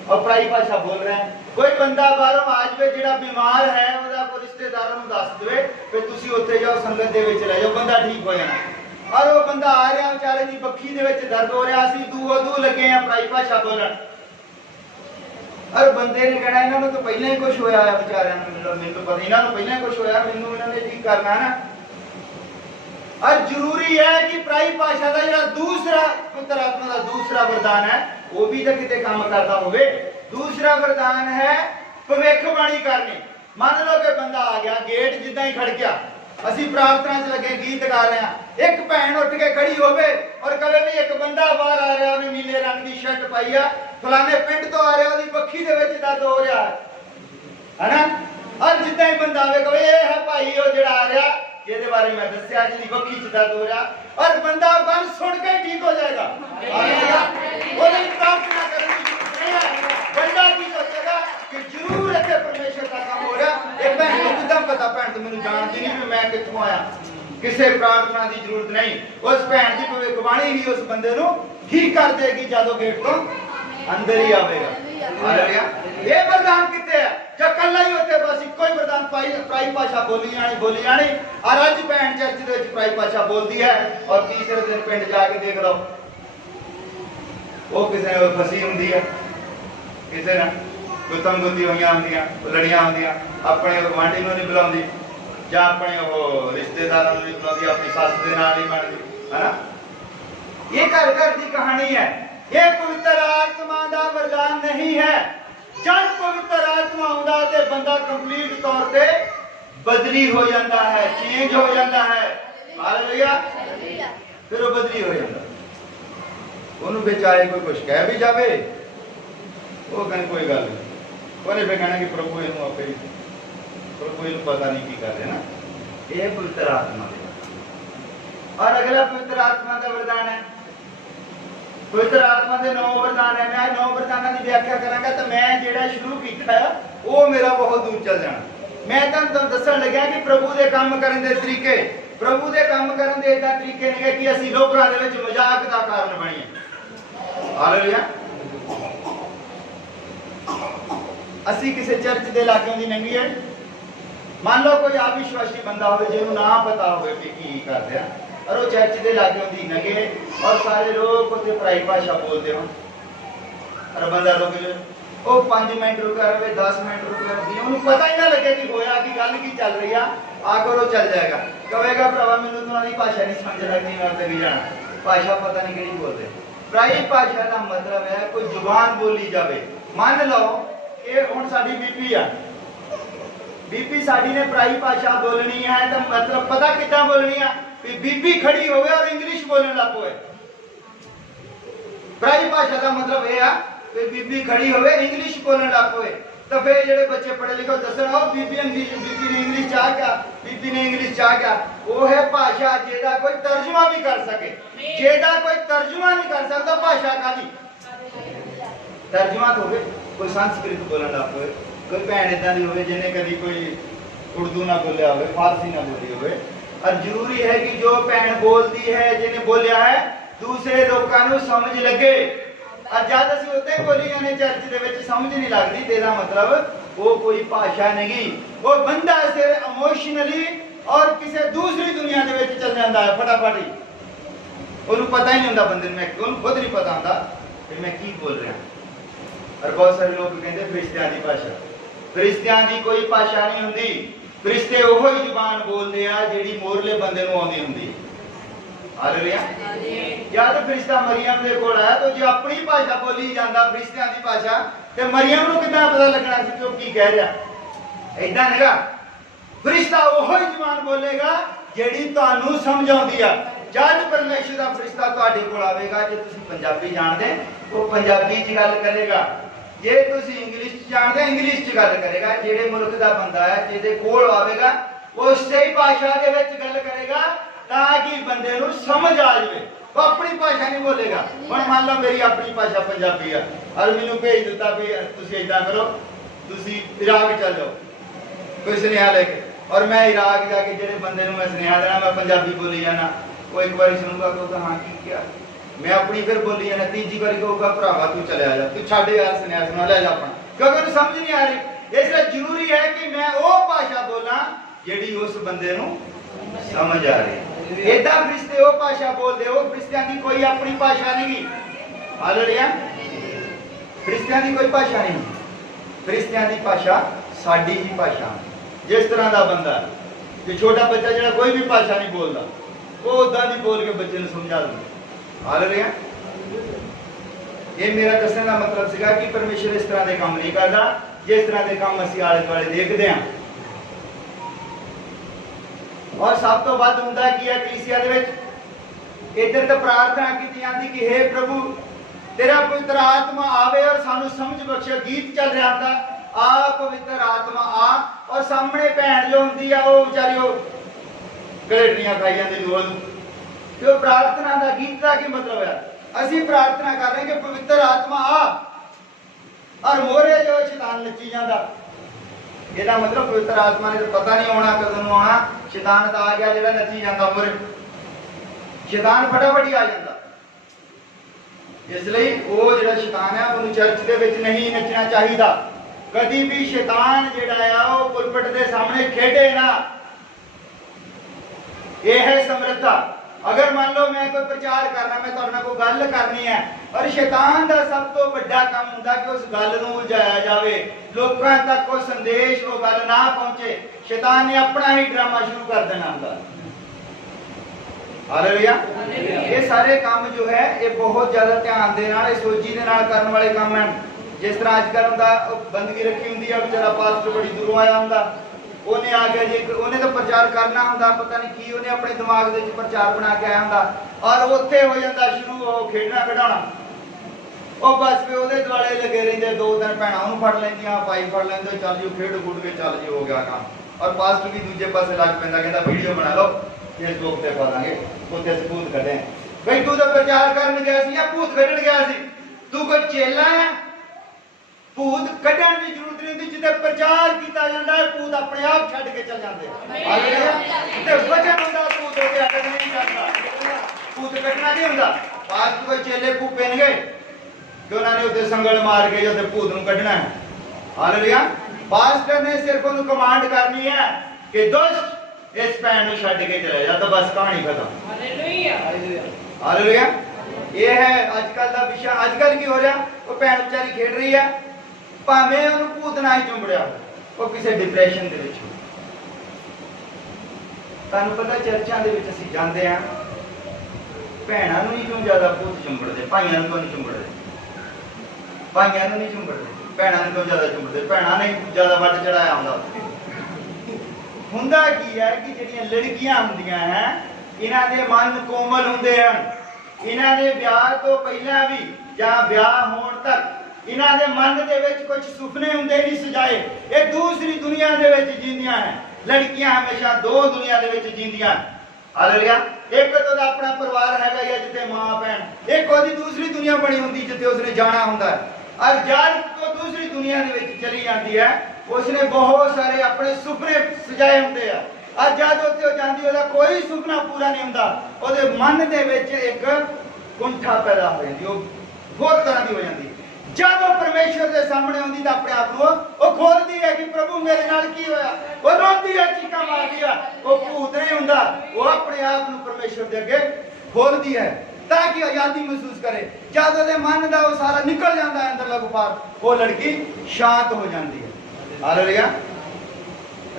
ਔਰ ਪਰਾਈ ਭਾਸ਼ਾ ਬੋਲ ਰਹੇ ਆ, ਕੋਈ ਬੰਦਾ ਬਾਹਰੋਂ ਆ ਜਾਵੇ ਜਿਹੜਾ ਬਿਮਾਰ ਹੈ, ਉਹਦਾ ਕੋਈ ਰਿਸ਼ਤੇਦਾਰਾਂ ਨੂੰ ਦੱਸ ਦੇਵੇ ਕਿ ਤੁਸੀਂ ਉੱਥੇ ਜਾਓ, ਸੰਗਤ ਦੇ ਵਿੱਚ ਲੈ ਜਾਓ, ਬੰਦਾ ਠੀਕ ਹੋ ਜਾਣਾ। और वो बंदा आ रहा बेचारे की बखी दे विच दर्द हो रहा, असीं दूओ दू लगे हैं पराई भाषा बोलण, और बंदे ने कहना इन्हां नूं तो पहले ही कुछ होया है, बेचारियां नूं मैनूं तो पता इन्हां नूं पहले ही कुछ होया, मैनूं इन्हां ने ठीक करना है ना। और जरूरी है कि पराई भाषा का जिहड़ा दूसरा पवित्र आत्मा का दूसरा वरदान है वो भी तो किते काम करता होवे। दूसरा वरदान है भविष्यवाणी करनी। मान लो कि बंदा आ गया, गेट जिद्दां ही खड़ गया, ਅਸੀਂ ਪ੍ਰਾਰਥਨਾ 'ਚ ਲੱਗੇ, ਗੀਤ ਗਾ ਰਹੇ ਹਾਂ, ਇੱਕ ਭੈਣ ਉੱਠ ਕੇ ਖੜੀ ਹੋਵੇ ਔਰ ਕਹੇ ਵੀ ਇੱਕ ਬੰਦਾ ਬਾਹਰ ਆ ਰਿਹਾ, ਉਹਨੇ ਨੀਲੇ ਰੰਗ ਦੀ ਸ਼ਰਟ ਪਾਈ ਆ, ਫਲਾਣੇ ਪਿੰਡ ਤੋਂ ਆ ਰਿਹਾ, ਉਹਦੀ ਬੱਖੀ ਦੇ ਵਿੱਚ ਦਰਦ ਹੋ ਰਿਹਾ ਹੈ ਨਾ। ਔਰ ਜਿੱਦਾਂ ਹੀ ਬੰਦਾ ਆਵੇ ਕਹੇ ਇਹ ਹੈ ਭਾਈ ਉਹ ਜਿਹੜਾ ਆ ਰਿਹਾ ਜਿਹਦੇ ਬਾਰੇ ਮੈਂ ਦੱਸਿਆ, ਜਿਹਦੀ ਬੱਖੀ 'ਚ ਦਰਦ ਹੋ ਰਿਹਾ, ਔਰ ਬੰਦਾ ਗੱਲ ਸੁਣ ਕੇ ਠੀਕ ਹੋ ਜਾਏਗਾ। ਉਹਦੀ ਪ੍ਰਾਰਥਨਾ ਕਰਨ ਦੀ ਜ਼ਰੂਰਤ ਨਹੀਂ ਹੈ। ਬੰਦਾ ਕੀ ਸੋਚੇਗਾ कि जरूर इत्थे परमेश्वर का काम हो रहा। ये भैन नूं किद्दां पता? भैन तो मैनूं जानदी नहीं भी मैं कित्थों आया। किसी प्रार्थना की जरूरत नहीं। उस भैन की भविष्यवाणी ही उस बंदे नूं ठीक कर देगी जदों गेट तो अंदर ही आवेगा। हालेलुया। ये वरदान कितने है? जब कल्ला ही होते बस इको ही वरदान पराई भाषा बोली जानी। और अज भैन चर्च दे विच पराई भाषा बोलती है और तीसरे दिन पिंड जाके देख लो वो किसी ने फसी होंगी है, किसी ने गुत्तम गुत्ती हुई होंदियां, लड़ियां होंदियां, अपने गुआंढी नूं नहीं बुलाउंदी जां अपने वो रिश्तेदारां नूं नहीं बुलाउंदी, अपनी सस दे नाल नहीं बनदी, है ना। ये घर घर की कहानी है। ये पवित्र आत्मा का वरदान नहीं है। जब पवित्र आत्मा आउंदा ते बंदा कंप्लीट तौर पे बदली हो जाता है, चेंज हो जाता है। हालेलुया। फिर वो बदली हो जाता है। उन्होंने बेचारे कोई कुछ कह भी जावे वो कहने कोई गल नहीं, उन्हें फिर कहना कि प्रभु इनू आपे प्रभु इनू पता नहीं की कर रहे ना। ये पवित्र आत्मा का। और अगला पवित्र आत्मा का वरदान है। पवित्र आत्मा के 9 वरदान है। मैं 9 वरदानों की व्याख्या करांगा तो मैं जेड़ा शुरू किया है वो मेरा बहुत दूर चल जाना। मैं तुहानूं दस्सण लग्या कि प्रभु के काम करने के तरीके, प्रभु के काम करने के इदां तरीके नहीं कि असीं लोकां दे विच मजाक का कारण बणीए। हालेलुया। असीं किसी चर्च के इलाके दी लंघी है, मान लो कोई अविश्वासी बंदा हो जिन्होंने ना पता हो कि की कर रहा और वो चर्च के इलाके दी लंघे और सारे लोग उत्थे पराई भाषा बोलते हो और बंदा रुक जाए, वो 5 मिनट रुका रहे, 10 मिनट रुका रहे, उन्हें पता ही ना लगे कि होया कि गल की चल रही है। आकर वो चल जाएगा, कहेगा भरावा मैनूं तुम्हारी भाषा नहीं समझ लगती, मैं उत्ते भी जाना, भाषा पता नहीं किहड़ी बोलते। पराई भाषा का मतलब है कोई जुबान बोली जाए। मान लो कि हुण साडी बीबी आ, बीबी साडी ने पराई भाषा बोलनी है तो मतलब पता कितना बोलनी है कि बीबी खड़ी होवे और इंग्लिश बोलने लग पवे। पराई भाषा का मतलब यह है कि बीबी खड़ी होवे इंग्लिश बोलने लग पवे। तो फिर जेडे बच्चे पढ़े लिखे दसन आओ बीबी ने इंग्लिश चाह क्या, बीबी ने इंग्लिश चाह क्या, वो है भाषा जेदा कोई तर्जुमा भी कर सके। जेदा कोई तर्जुमा नहीं कर सकता भाषा का नहीं तर्जुमा तो होवे। कोई संस्कृत बोलने लग पवे, कोई भैन इदां दी होवे जिन्हें कभी कोई उर्दू ना बोलिया होवे, फारसी ना बोली होवे। और जरूरी है कि जो भैन बोलती है जिन्हें बोलिया है दूसरे लोगों को समझ लगे। और जब असीं उत्ते बोली जाने चर्च दे विच समझ नहीं लगती तो इसदा मतलब वो कोई भाषा नहीं, वो बंदा सिर्फ इमोशनली और किसी दूसरी दुनिया दे विच चल जाता है फटाफट ही। उन्हें पता ही नहीं होंदा बंदे नूं, उन्हें खुद नहीं पता होंदा कि मैं की बोल रहा। और बहुत सारे लोग कहते फरिश्तियां की भाषा, फरिश्तियां की कोई भाषा नहीं होंदी। फरिश्ते ओहो ही जुबान बोलते हैं जिहड़ी मोरले बंदे नूं आउंदी हुंदी। हालेलुया। या तो फरिश्ता मरियम दे कोल आया तो जो अपनी भाषा बोली जाता फरिश्तियां की भाषा ते मरियम नूं किदां पता लगना सी कि वो की कह रहा। इदां नहींगा, फरिश्ता ओहो ही जुबान बोलेगा जिहड़ी तुहानूं समझ आउंदी आ। जब परमेश्वर का फरिश्ता तुहाडे कोल आवेगा, जे तुसीं पंजाबी जानदे वो पंजाबी च गल करेगा, जे तुसीं इंग्लिश जानदे इंग्लिश च गल करेगा। जेड़े मुल्क दा बंदा है जिहदे कोल आवेगा वो उसे ही भाषा दे विच गल करेगा ताकि बंदे नूं समझ आ जाए। वो अपनी भाषा नहीं बोलेगा। हुण मान लो मेरी अपनी भाषा पंजाबी है और मैनूं भेज दिता भी तुसीं इदां करो, तुसीं इराक चल जाओ कोई सुनेहा लेके, और मैं इराक जाके जेड़े बंदे नूं मैं सुनेहा देना मैं पंजाबी बोली जाना, वो एक बार सुनूंगा कहूगा हाँ की क्या, मैं अपनी फिर बोली जाना, तीजी बार कहूगा भरावा तू चले आ जा, तू छाड़ यार सुनेहा सुना ले जा अपना, क्योंकि उन्हें समझ नहीं आ रही। इसलिए जरूरी है कि मैं वो भाषा बोला जिहड़ी उस बंदे नूं समझ आ रही। इदां फरिश्ते वो भाषा बोलते, वो फरिश्तियां की कोई अपनी भाषा नहीं। हालेलुया। फरिश्तियां की कोई भाषा नहीं, फरिश्तियां की भाषा साडी ही भाषा। जिस तरह का बंदा जो छोटा बच्चा जो कोई भी भाषा नहीं बोलता वो उदां दी बोल के बच्चे नूं समझा दिंदा। हालेलुया। ये मेरा दसने का मतलब सीगा कि परमेश्वर इस तरह के काम नहीं करता जिस तरह के काम असीं आले दुआले देखते हैं। और सब तो वध हुंदा की है कलीसिया दे विच इधर तो प्रार्थना की जाती कि हे प्रभु तेरा पवित्र आत्मा आवे और सानू समझ बख्शे। गीत चल रहा था आ पवित्र आत्मा आ, और सामने भैन जो होंदी आ वो बेचारी गलेटियां खाई जाती रोज। तो प्रार्थना का गीत का की मतलब है? असीं प्रार्थना कर रहे हैं कि पवित्र आत्मा आ, और मोरे जो शैतान नची जाता। ਇਹਦਾ मतलब पवित्र आत्मा ने तो पता नहीं होना कदों आना, शैतान तो आ गया जो नची जाता मोरे, शैतान फटाफट ही आ जाता। इसलिए वो जो शैतान है उन्हें चर्च के विच नहीं नचना चाहिए। कभी भी शैतान जिहड़ा वो पुलपिट के सामने खेडे ना, ये है समर्था। अगर मान लो मैं कोई प्रचार करना, मैं तुहाडे नाल कोई गल करनी है और शैतान का सब तो बड़ा काम हुंदा कि उस गल नूं उलझाया जाए, लोकां तक वो संदेश वो गल ना पहुंचे, शैतान ने अपना ही ड्रामा शुरू कर देना हुंदा। हालेलुया। ये सारे काम जो है ये बहुत ज्यादा ध्यान दे नाल सोची दे नाल करन वाले काम हैं। जिस तरह अजकल हुंदा बंदगी रखी हुंदी है, बेचारा पास्टर बड़ी दूरों आया हुंदा, उन्हें आ गया जी, उन्हें तो प्रचार करना हुंदा, पता नहीं की उन्हें अपने दिमाग दे विच प्रचार बना के आया हुंदा और उत्थे हो जांदा शुरू वो खेडना खिडाउणा। ਉਹ ਬਸ ਵੀ ਉਹਦੇ ਦੁਆਲੇ ਲੱਗੇ ਰਹਿੰਦੇ, ਦੋ ਦਿਨ ਭੈਣਾਂ ਉਹਨੂੰ ਫੜ ਲੈਂਦੀਆਂ, ਭਾਈ ਫੜ ਲੈਂਦੇ, ਚੱਲ ਜੀ ਖੇਡ ਖੁੱਡ ਕੇ ਚੱਲ ਜੀ ਹੋ ਗਿਆ ਕੰਮ। ਔਰ ਪਾਸਟਰ ਵੀ ਦੂਜੇ ਪਾਸੇ ਲੱਗ ਪੈਂਦਾ, ਕਹਿੰਦਾ ਵੀਡੀਓ ਬਣਾ ਲਓ ਫੇਸਬੁੱਕ ਤੇ ਪਾ ਦਾਂਗੇ, ਉੱਥੇ ਸਬੂਤ ਕੱਢੇ ਬਈ ਤੂੰ ਤਾਂ ਪ੍ਰਚਾਰ ਕਰਨ ਗਿਆ ਸੀ ਜਾਂ ਭੂਤ ਕੱਢਣ ਗਿਆ ਸੀ। ਤੂੰ ਕੋਈ ਚੇਲਾ ਹੈ? ਭੂਤ ਕੱਢਣ ਦੀ ਜ਼ਰੂਰਤ ਨਹੀਂ ਹੁੰਦੀ, ਜਿੱਥੇ ਪ੍ਰਚਾਰ ਕੀਤਾ ਜਾਂਦਾ ਹੈ ਭੂਤ ਆਪਣੇ ਆਪ ਛੱਡ ਕੇ ਚੱਲ ਜਾਂਦੇ। ਤੇ ਵਜਨ ਹੁੰਦਾ ਭੂਤ ਹੋ ਕੇ ਅੱਡ ਨਹੀਂ ਜਾਂਦਾ, ਭੂਤ ਕੱਢਣਾ ਨਹੀਂ ਹੁੰਦਾ। ਪਾਸਟਰ ਕੋਈ ਚੇਲੇ ਭੂਪੇ ਨੇ ਗਏ कि उन्होंने उत्ते संगल मार के जो भूत नूं कढना है। हालेलुया। पास्टर ने सिर्फ उन्हें कमांड करनी है कि दुष्ट इस भैन नूं छड्ड के चले जा, तो बस कहानी खत्म। हालेलुया। हालेलुया। ये है अजकल दा विषय। अजकल की हो रहा, वो भैन बेचारी खेड रही है, भावें उन्हें भूत ना ही चुंबड़िया, वो किसी डिप्रेशन दे विच। तुहानूं पता चर्चां दे विच असीं जांदे आ, भैणां नूं ही क्यों ज्यादा भूत चुंबड़दे, भाईआं नूं क्यों नहीं चुंबड़दे? भाइयों नहीं चुंबड़ते, भैनों ने क्यों ज्यादा चुंबड़ते? भैनों ने ज्यादा वट चढ़ाया हुंदा की है कि जिहड़ियां लड़कियां हुंदियां हैं, इन्हां दे मन कोमल हुंदे हन। इन्हां दे ब्याह तो पहला भी जां ब्याह होण तक इन्हां दे मन दे विच कुछ सुपने हुंदे नहीं सजाए, ये दूसरी दुनिया दे विच जींदियां हैं। लड़कियां हमेशा दो दुनिया दे विच जींदियां। हालेलुया। एक तो अपना परिवार हैगा या जिथे मां भैन, एक ओदी दूसरी दुनिया बनी हुंदी जिथे उसने जाना हुंदा है। और जब को दूसरी दुनिया दे विच चली जाती है, उसने बहुत सारे अपने सुपने सजाए हुंदे हैं और जब उत्थे जांदी ओदा कोई सुपना पूरा नहीं हुंदा, ओदे मन दे विच एक कुंठा पैदा हो जाती, वो बहुत तरह की हो जाती। जब वो परमेश्वर के सामने आती तो अपने आप को वो खोलती है कि प्रभु मेरे नाल की होया, वो रोती है, चीखा मारती है, वो भूत नहीं हुंदा, वो अपने आप को परमेश्वर के अगे खोलती है ताकि आजादी महसूस करे। जब उसके मन का वो सारा निकल जाता है अंदर गुफार, वो लड़की शांत हो जाती है। हालेलुया।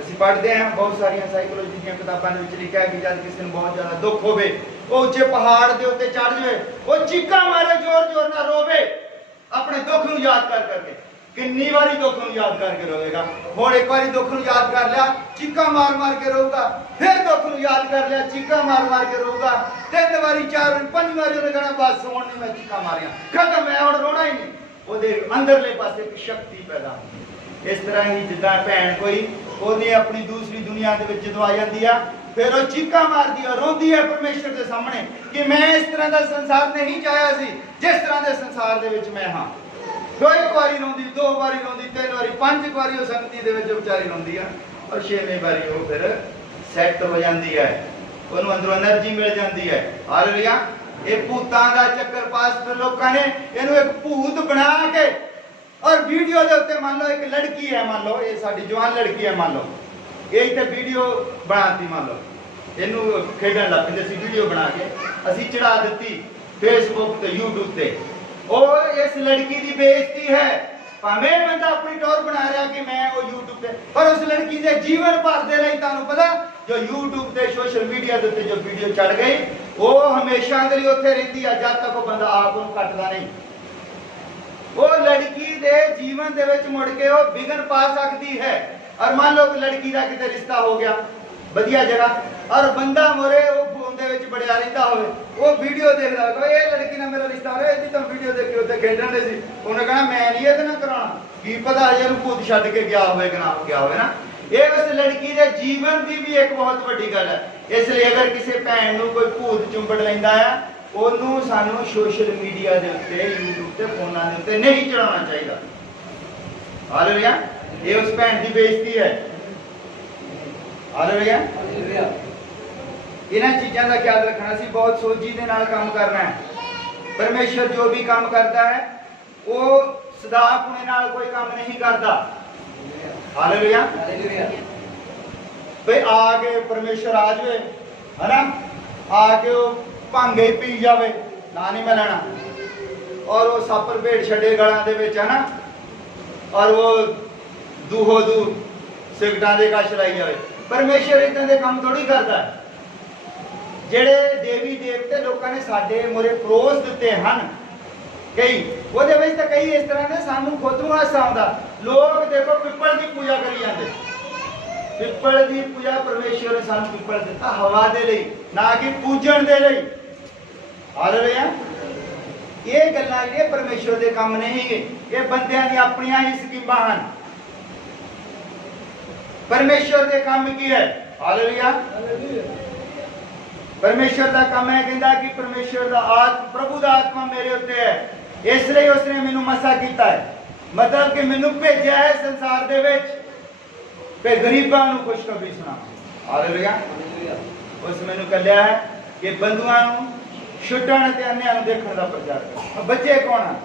ਅਸੀਂ पढ़ते हैं बहुत सारिया साइकोलॉजी दी किताबों में लिखा है कि जब किसी को बहुत ज्यादा दुख होवे, वो उच्चे पहाड़ के उत्ते चढ़ जाए, वो चीखा मारे, जोर जोर ना रोवे, अपने दुख नूं याद कर करके। कितनी बारी दुख नूं याद करके रोवेगा? हुण एक बारी दुख नूं याद कर लिया, चीखा मार मार के रोऊगा, फिर दुख नूं याद कर लिया, चीखा मार मार के रोऊगा, 3 बारी 4 बारी 5 बारी उन्हें कहना बस हुण नहीं मैं चीखा मारिया, खत्म, मैं हुण रोना ही नहीं। ਉਹਦੇ ਅੰਦਰਲੇ ਪਾਸੇ ਇੱਕ ਸ਼ਕਤੀ ਪੈਦਾ ਹੁੰਦੀ। ਇਸ ਤਰ੍ਹਾਂ ਹੀ ਜਿੱਦਾਂ ਭੈਣ ਕੋਈ ਉਹਨੇ ਆਪਣੀ ਦੂਸਰੀ ਦੁਨੀਆ ਦੇ ਵਿੱਚ ਜਦੋਂ ਆ ਜਾਂਦੀ ਆ, ਫਿਰ ਉਹ ਚੀਕਾਂ ਮਾਰਦੀ ਆ, ਰੋਂਦੀ ਹੈ ਪਰਮੇਸ਼ਰ ਦੇ ਸਾਹਮਣੇ ਕਿ ਮੈਂ ਇਸ ਤਰ੍ਹਾਂ ਦਾ ਸੰਸਾਰ ਨਹੀਂ ਚਾਹਿਆ ਸੀ ਜਿਸ ਤਰ੍ਹਾਂ ਦੇ ਸੰਸਾਰ ਦੇ ਵਿੱਚ ਮੈਂ ਹਾਂ। ਦੋ ਇੱਕ ਵਾਰੀ ਰੋਂਦੀ, 2 ਵਾਰੀ ਰੋਂਦੀ, 3 ਵਾਰੀ, 5 ਵਾਰੀ ਉਹ ਸੰਗਤੀ ਦੇ ਵਿੱਚ ਵਿਚਾਰੀ ਰੋਂਦੀ ਆ ਔਰ 6ਵੀਂ ਵਾਰੀ ਉਹ ਫਿਰ ਸੈੱਟ ਹੋ ਜਾਂਦੀ ਹੈ, ਉਹਨੂੰ ਅੰਦਰੋਂ એનર્ਜੀ ਮਿਲ ਜਾਂਦੀ ਹੈ। ਹਾਲੇਲੂਇਆ। ਇਹ ਭੂਤਾਂ ਦਾ ਚੱਕਰ ਪਾਸਟਰ ਲੋਕਾਂ ਨੇ ਇਹਨੂੰ ਇੱਕ ਭੂਤ ਬਣਾ ਕੇ और वीडियो के उत्ते मान लो एक लड़की है, मान लो ये साडी जवान लड़की है, मान लो ये इत्थे वीडियो बनाती, मान लो इनू खेडन लग पैंदे सी, वीडियो बना के असी चढ़ा दी फेसबुक ते यूट्यूब ते। और इस लड़की की बेइज्जती है, भावें बंदा अपनी टोर बना रहा कि मैं वो यूट्यूब पे, पर उस लड़की के जीवन भर दे लई तुहानू पता जो यूट्यूब ते सोशल मीडिया दे उत्ते जो वीडियो चढ़ गई वो हमेशा के लिए उत्थे रहिंदी है जब तक वो बंदा आप नूं कटदा नहीं। वो लड़की दे जीवन दे विच मुड़ के वो विघन पा सकती है। और मान लो लड़की का किते रिश्ता हो गया वधिया जगह और बंदा मोरे वो फोन दे विच बड़िया रहिंदा होवे, वो वीडियो देखदा होवे, ये लड़की नाल मेरा रिश्ता हो रहा है, इहदी तो वीडियो देख के उत्ते खेडण दे सी, उन्हें कहना मैं नहीं इहदे नाल कराउणा, की पता अजे नूं भूत छड्ड के गया होवे कि ना गया होवे ना। ये उस लड़की दे जीवन की भी एक बहुत वड्डी गल है। इसलिए अगर किसी भैन नूं कोई भूत चुंबड़ लैंदा है ਉਹਨੂੰ ਸਾਨੂੰ ਸੋਸ਼ਲ ਮੀਡੀਆ ਦੇ ਉੱਤੇ, YouTube ਤੇ, ਫੋਨਾਂ ਦੇ ਉੱਤੇ ਨਹੀਂ ਚੜਾਉਣਾ ਚਾਹੀਦਾ। हालेलुया। ये उस भैन की बेइज्जती है। हालेलुया। इन्हां चीज़ों का ख्याल रखना, सी बहुत सोची दे नाल काम करना है। परमेश्वर जो भी काम करता है वो सदा पुणे नाल कोई काम नहीं करता। हालेलुया। भाई आके परमेश्वर आ जाए है ना, आके वो भांगे पी जाए ना नहीं मैं लेना, और वो सप भेड़ छे गलों के है ना, और वो दूहो दू सिगटां दे कश लाई जाए। परमेश्वर इदां दे काम थोड़ी करता है। जेड़े देवी देवते लोगों ने साडे मोरे परोस दिते हैं कई, वो तो कई इस तरह ने सानू खुद नूं हासा आउंदा। लोग देखो पिपल की पूजा करी जाते, पिपल की पूजा परमेश्वर ने सानू पिपल दिता हवा दे लई, ना कि पूजन दे लई। हालेलुया। ये गल्लां जिहड़ियां परमेश्वर दे काम नहीं है, ये बंदियां दी अपनियां ही स्कीमां हन। परमेश्वर दे काम की है? हालेलुया। परमेश्वर का काम है, कहता कि परमेश्वर का प्रभु का आत्मा मेरे उत्ते है, इसलिए उसने मैनू मसा किया है, मतलब कि मैनू भेजा है संसार दे विच कि गरीबां नूं खुशखबरी सुना। हालेलुया। उस मैनू कलिया है कि बंधुआं नूं छुटण ते अन्यां नूं देखण दा प्रचार कर। बच्चे कौन हैं?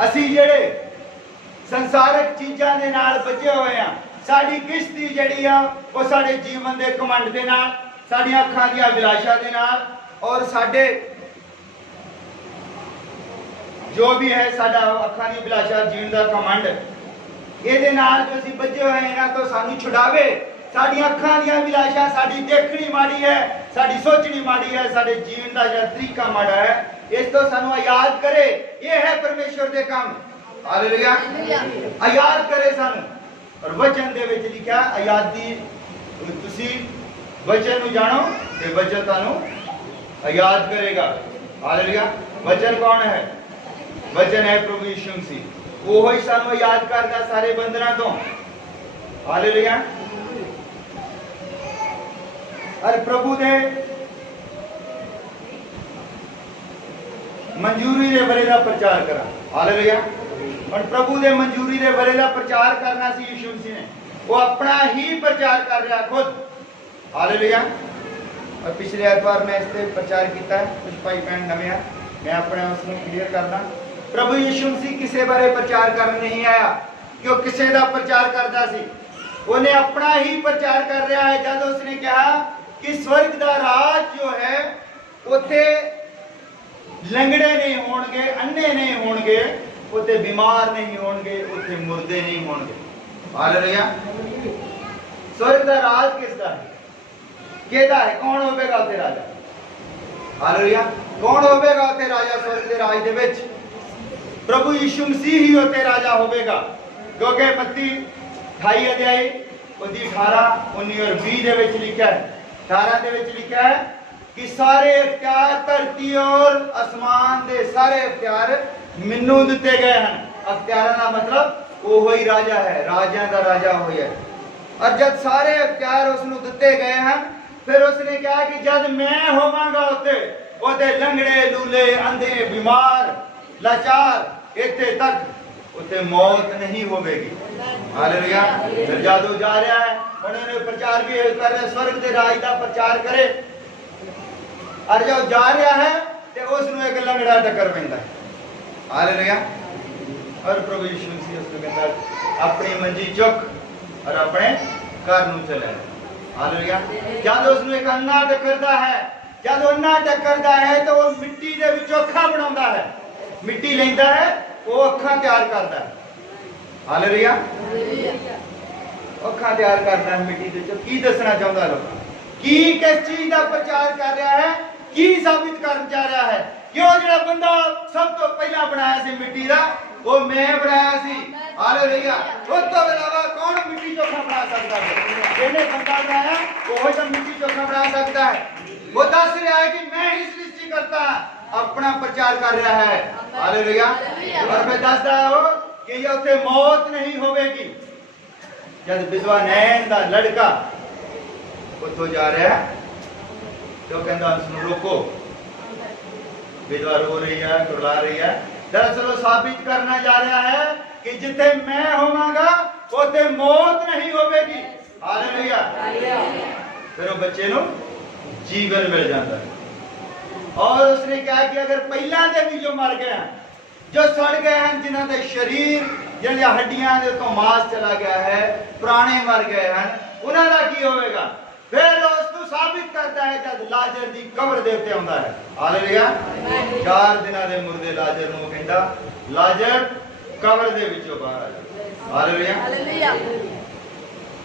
असीं जिहड़े संसारिक चीज़ां दे नाल बचे होए हां, साडी किश्ती जिहड़ी आ वो साडे जीवन दे घमंड दे नाल, साडियां अखां दी अभिलाषा दे नाल, और साडे जो भी है साडा अखां दी अभिलाषा जीवन दा घमंड, इहदे नाल जो असीं बचे होए हां तो सानू छुड़ावे। साडियां अखां दी अभिलाषा, साडी देखणी माड़ी है, साडी सोचनी माड़ी है, साडे जीवन दा जिहड़ा तरीका माड़ा है, इस तो सानू आजाद करे। ये है परमेश्वर दे काम। हालेलुया। आजाद करे सानू। और वचन दे विच लिखा आजादी, तुसी वचन नूं जानो ते वचन तुहानू आजाद करेगा। हालेलुया। वचन कौन है? वचन है प्रभु यीशु मसीह। वो ही सानू आजाद करदा सारे बंधनां तो। हालेलुया। और प्रभु दे मंजूरी दे बरे दा प्रचार करा। हालेलुया। और प्रभु दे मंजूरी दे बरे दा प्रचार करना सी यीशु मसीह ने, वो अपना ही प्रचार कर रहा खुद। हालेलुया। और पिछले एतवार मैं इस पे प्रचार किया है, कुछ भाई बहन नवे हैं, मैं अपने उसमें क्लियर करना। प्रभु यीशु मसीह किसी बारे प्रचार कर नहीं आया कि वो किसी का प्रचार करता सी, उन्हें अपना ही प्रचार कर रहा है। जब उसने कहा कि स्वर्ग का राज जो है उथे लंगड़े नहीं होंगे, अन्ने नहीं होंगे, उथे बीमार नहीं होंगे, उथे मुर्दे नहीं होंगे। हालेलुया। स्वर्ग का राज किसका है? केदा है? कौन होगा उथे राजा? हालेलुया। कौन होगा उथे राजा? स्वर्ग के राज दे विच प्रभु यीशु मसीह ही उथे राजा होगा, क्योंकि मत्ती 28 अध्याय उसदी 18, 19 और 20 दे विच लिखा है। 18 दे विच लिखा है कि सारे इख्तियार धरती और आसमान दे सारे इख्तियार मैनू दिते गए हैं। इख्तियार का मतलब वो ही राजा है, राजा का राजा होई है। और जब सारे इख्तियार उसनू दिते गए हैं, फिर उसने कहा कि जब मैं होवांगा उते लंगड़े लूले अंधे बीमार लाचार इत्थे तक उते मौत नहीं होगी। हालेलुया। फिर जादू जा रहा है, उन्होंने प्रचार भी कर रहे, स्वर्ग के राज का प्रचार करे, और जब जा रहा है तो उसने एक लंगड़ा टक्कर पैंदा है। हालेलुया। और प्रभु यीशु मसीह उसको कहता अपनी मंजी चुक और अपने घर नूं चले। हालेलुया। जब उसने एक अन्ना टक्करदा है, जब अन्ना टक्करदा है तो वो मिट्टी दे विचों अखां बनाउंदा है, मिट्टी लेंदा है, वो अखां तैयार करता है। हालेलुया। अखां तैयार करता है मिट्टी दे विचों। की दसना चाहता लोग? की किस चीज का प्रचार कर रहा है? की साबित कर जा रहा है? क्यों जो बंदा सब तो पहला बनाया सी मिट्टी का, वो मैं बनाया सी। हालेलुया। उस तो इलावा कौन मिट्टी चोखा बना सकता है? जिन्हें बंदा बनाया वो ही तो मिट्टी चोखा बना सकता है। वो दस रहा है कि मैं ही सृष्टि करता, अपना प्रचार कर रहा है। हालेलुया। और मैं दसदा हो कि ये उसे मौत नहीं होगी। जब विधवा नैन का लड़का उतो जा रहा है तो कहता उसको रोको, विधवा रो रही है, कुरला रही है। दरअसल वो साबित करना जा रहा है कि जिथे मैं होवांगा उथे मौत नहीं होवेगी। हालेलुया। फिर वो बच्चे नु जीवन मिल जाता है। और उसने क्या किया, अगर पहला दे भी जो मर गए हैं, जो सड़ गए हैं, जिन्हों के शरीर जिन्हें हड्डियां दे तो मांस चला गया है, पुराने मर गए हैं, उन्होंने की होगा। फिर उसको साबित करता है जब लाजर की कब्र दे उत्ते आंदा है। हालेलुया। 4 दिनों के मुर्दे लाजर नूं कहंदा, लाजर कब्र दे विचों बाहर आ जा। हालेलुया।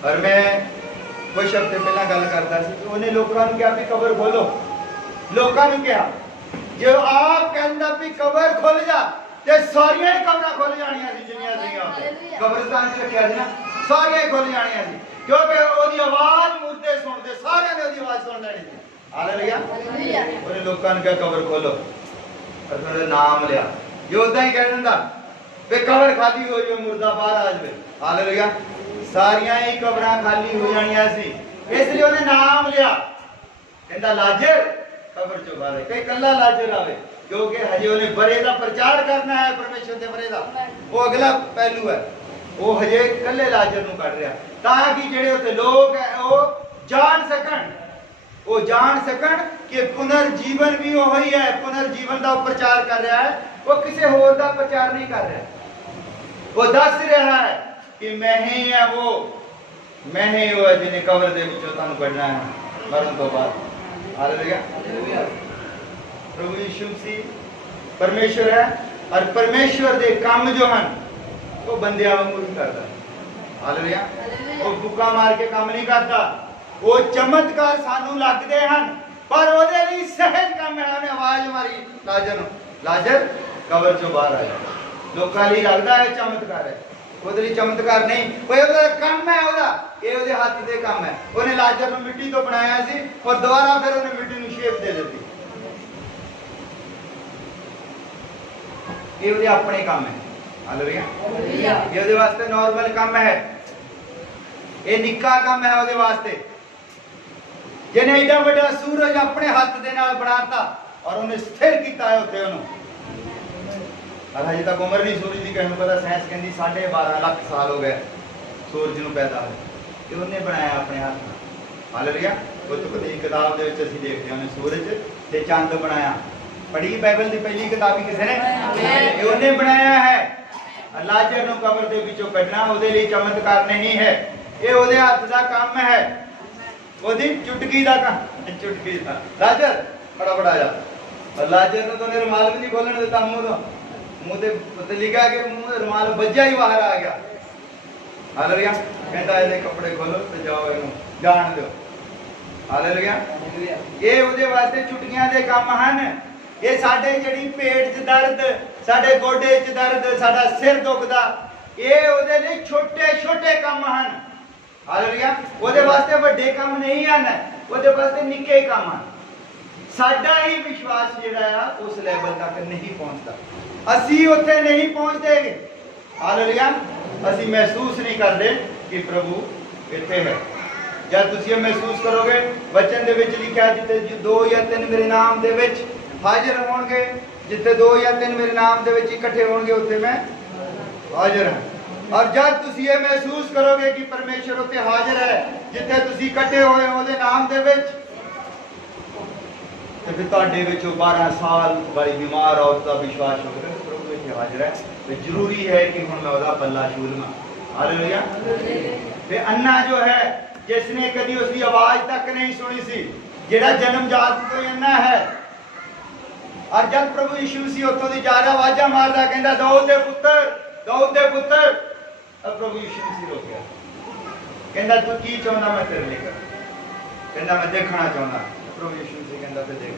और मैं कुछ हफ्ते पहला गल करता सी, उन्हें लोगों ने कहा भी कब्र खोलो। लोगों ने कहा जो आप कहंदा भी कब्र खुल जा ते सारियां ही कब्रां खुल जानियां सी, जिन्नियां सीगियां उत्ते कब्रिस्तान च रखिया सी ना, सारियां ही खुल जानियां सी, क्योंकि ओदी आवाज मुर्दे सुनदे, सारियां ने ओदी आवाज सुन लेनी सी। हालेलुया। उन्हें लोगों ने कहा कब्र खोलो, और फिर नाम लिया। जो उदा ही कह दिंदा वे कब्र खाली हो जाए, मुर्दा बाहर आ जाए। हालेलुया। सारियां ही कब्रां खाली हो जानियां सी, इसलिए उन्हें नाम लिया, कहंदा लाजर कब्र चो बाहर। कई कल्ला लाजर आवे, क्योंकि हजे उन्हें बरे का प्रचार करना है, परमेश्वर के बरे का, वो अगला पहलू है। वो हजे कल्ले लाजर नूं कढ रहा, ताकि जेड़े उत्ते लोग है वो जान सकन कि पुनर्जीवन भी वही है। पुनर्जीवन का प्रचार कर रहा है, वो किसी होर का प्रचार नहीं कर रहा। वो दस रहा है कि मैं ही है वो है जिन्हें कब्र दे विचों तुहानूं कढना है मरण तो बाद। हालेलुया। प्रभु यीशु मसीह परमेश्वर है, और परमेश्वर दे काम जो हैं वो बंदियां वांगू नहीं करता। हालेलुया। वो फुका मार के काम नहीं करता, वो चमत्कार सानू लगदे हैं, पर ओदे लई सहज काम है। उन्हें आवाज मारी लाजर कब्र चों बाहर आया। लोकां लई लगदा है चमत्कार है, ओदे लई चमत्कार नहीं, कोई ओदा काम है, ओदा ये ओदे हाथ दे काम है। उन्हें लाजर नूं मिट्टी तो बनाया सी, और दोबारा फिर उन्हें मिट्टी नूं शेप दे दी। ये अपने काम है। हालेलुया। ये ਉਹਦੇ ਵਾਸਤੇ नॉर्मल काम है, ये निक्का काम है ਉਹਦੇ वास्ते। जिन्हें एडा बड़ा सूरज अपने हाथ दे नाल बनाता और उन्हें स्थिर किया है उत्ते उन्होंने। और हजे तक उम्र नहीं सूरज की, कहने पता साइंस कहती 12.5 लाख साल हो गए सूरज नूं पैदा होए, ये उन्हें बनाया अपने हाथ नाल। हालेलुया। उस किताब दे विच असीं देखदे हां सूरज ते चंद बनाया। पढ़ी बाइबल की पहली किताब ही किसी ने, ये उन्हें बनाया है। लाजर नूं कब्र दे विचों कढना ओदे लई चमत्कार नहीं है, ये ओदे हाथ दा काम है, ओदी चुटकी दा काम, चुटकी दा। लाजर बड़ा बड़ा जा, और लाजर ने तो रुमाल भी नहीं खोलने देता मुंह ते लिखा कि मुंह रुमाल बज्जा ही बाहर आ गया। हालेलुया। कहता है कपड़े खोलो ते जाओ इहनूं जान दो। हालेलुया। ये ओदे वास्ते चुटकियां दे काम हन। ये साडे जड़ी पेट च दर्द, साडे गोडे च दर्द, साडा सिर दुखदा, ये ओदे लई छोटे छोटे काम हन। हालेलुया। ओदे वास्ते वड्डे काम नहीं हन, ओदे वास्ते निक्के काम हन। साडा ही विश्वास जिहड़ा आ उस लेवल तक नहीं पहुंचता, असी उत्थे नहीं पहुंचदे। हालेलुया। असी महसूस नहीं करते कि प्रभु इत्थे है। जब तुसीं महसूस करोगे, वचन दे विच लिखिआ जिथे 2 या 3 मेरे नाम दे विच हाजिर होणगे, जिथे 2 या 3 मेरे नाम दे विच इकट्ठे होणगे उत्थे मैं हाजिर हां। और जब तुसीं ये महसूस करोगे कि परमेश्वर उत्थे हाजिर है, जिथे तुसीं इकट्ठे होए ओहदे नाम दे विच, ते फिर तुहाडे विचों 12 साल वाली बीमार औरत दा विश्वास होगा कि प्रभु इत्थे हाजिर है, तो जरूरी है कि हुण मैं ओहदा पल्ला छू लवां। हालेलुया। ते अन्ना जो है, जिसने कभी उसकी आवाज तक नहीं सुनी सी, जिहड़ा जन्मजात तो अन्ना है, और जब प्रभु यीशु मसीह उत्थों दी जा रहा आवाजा मारदा कहंदा दाऊद दे पुत्तर, अब प्रभु यीशु मसीह रोक गया, कहंदा तू की चाहुंदा मैं तेरे लिए करूं, कहंदा मैं देखना चाहुंदा। प्रभु यीशु मसीह कहंदा ते देख,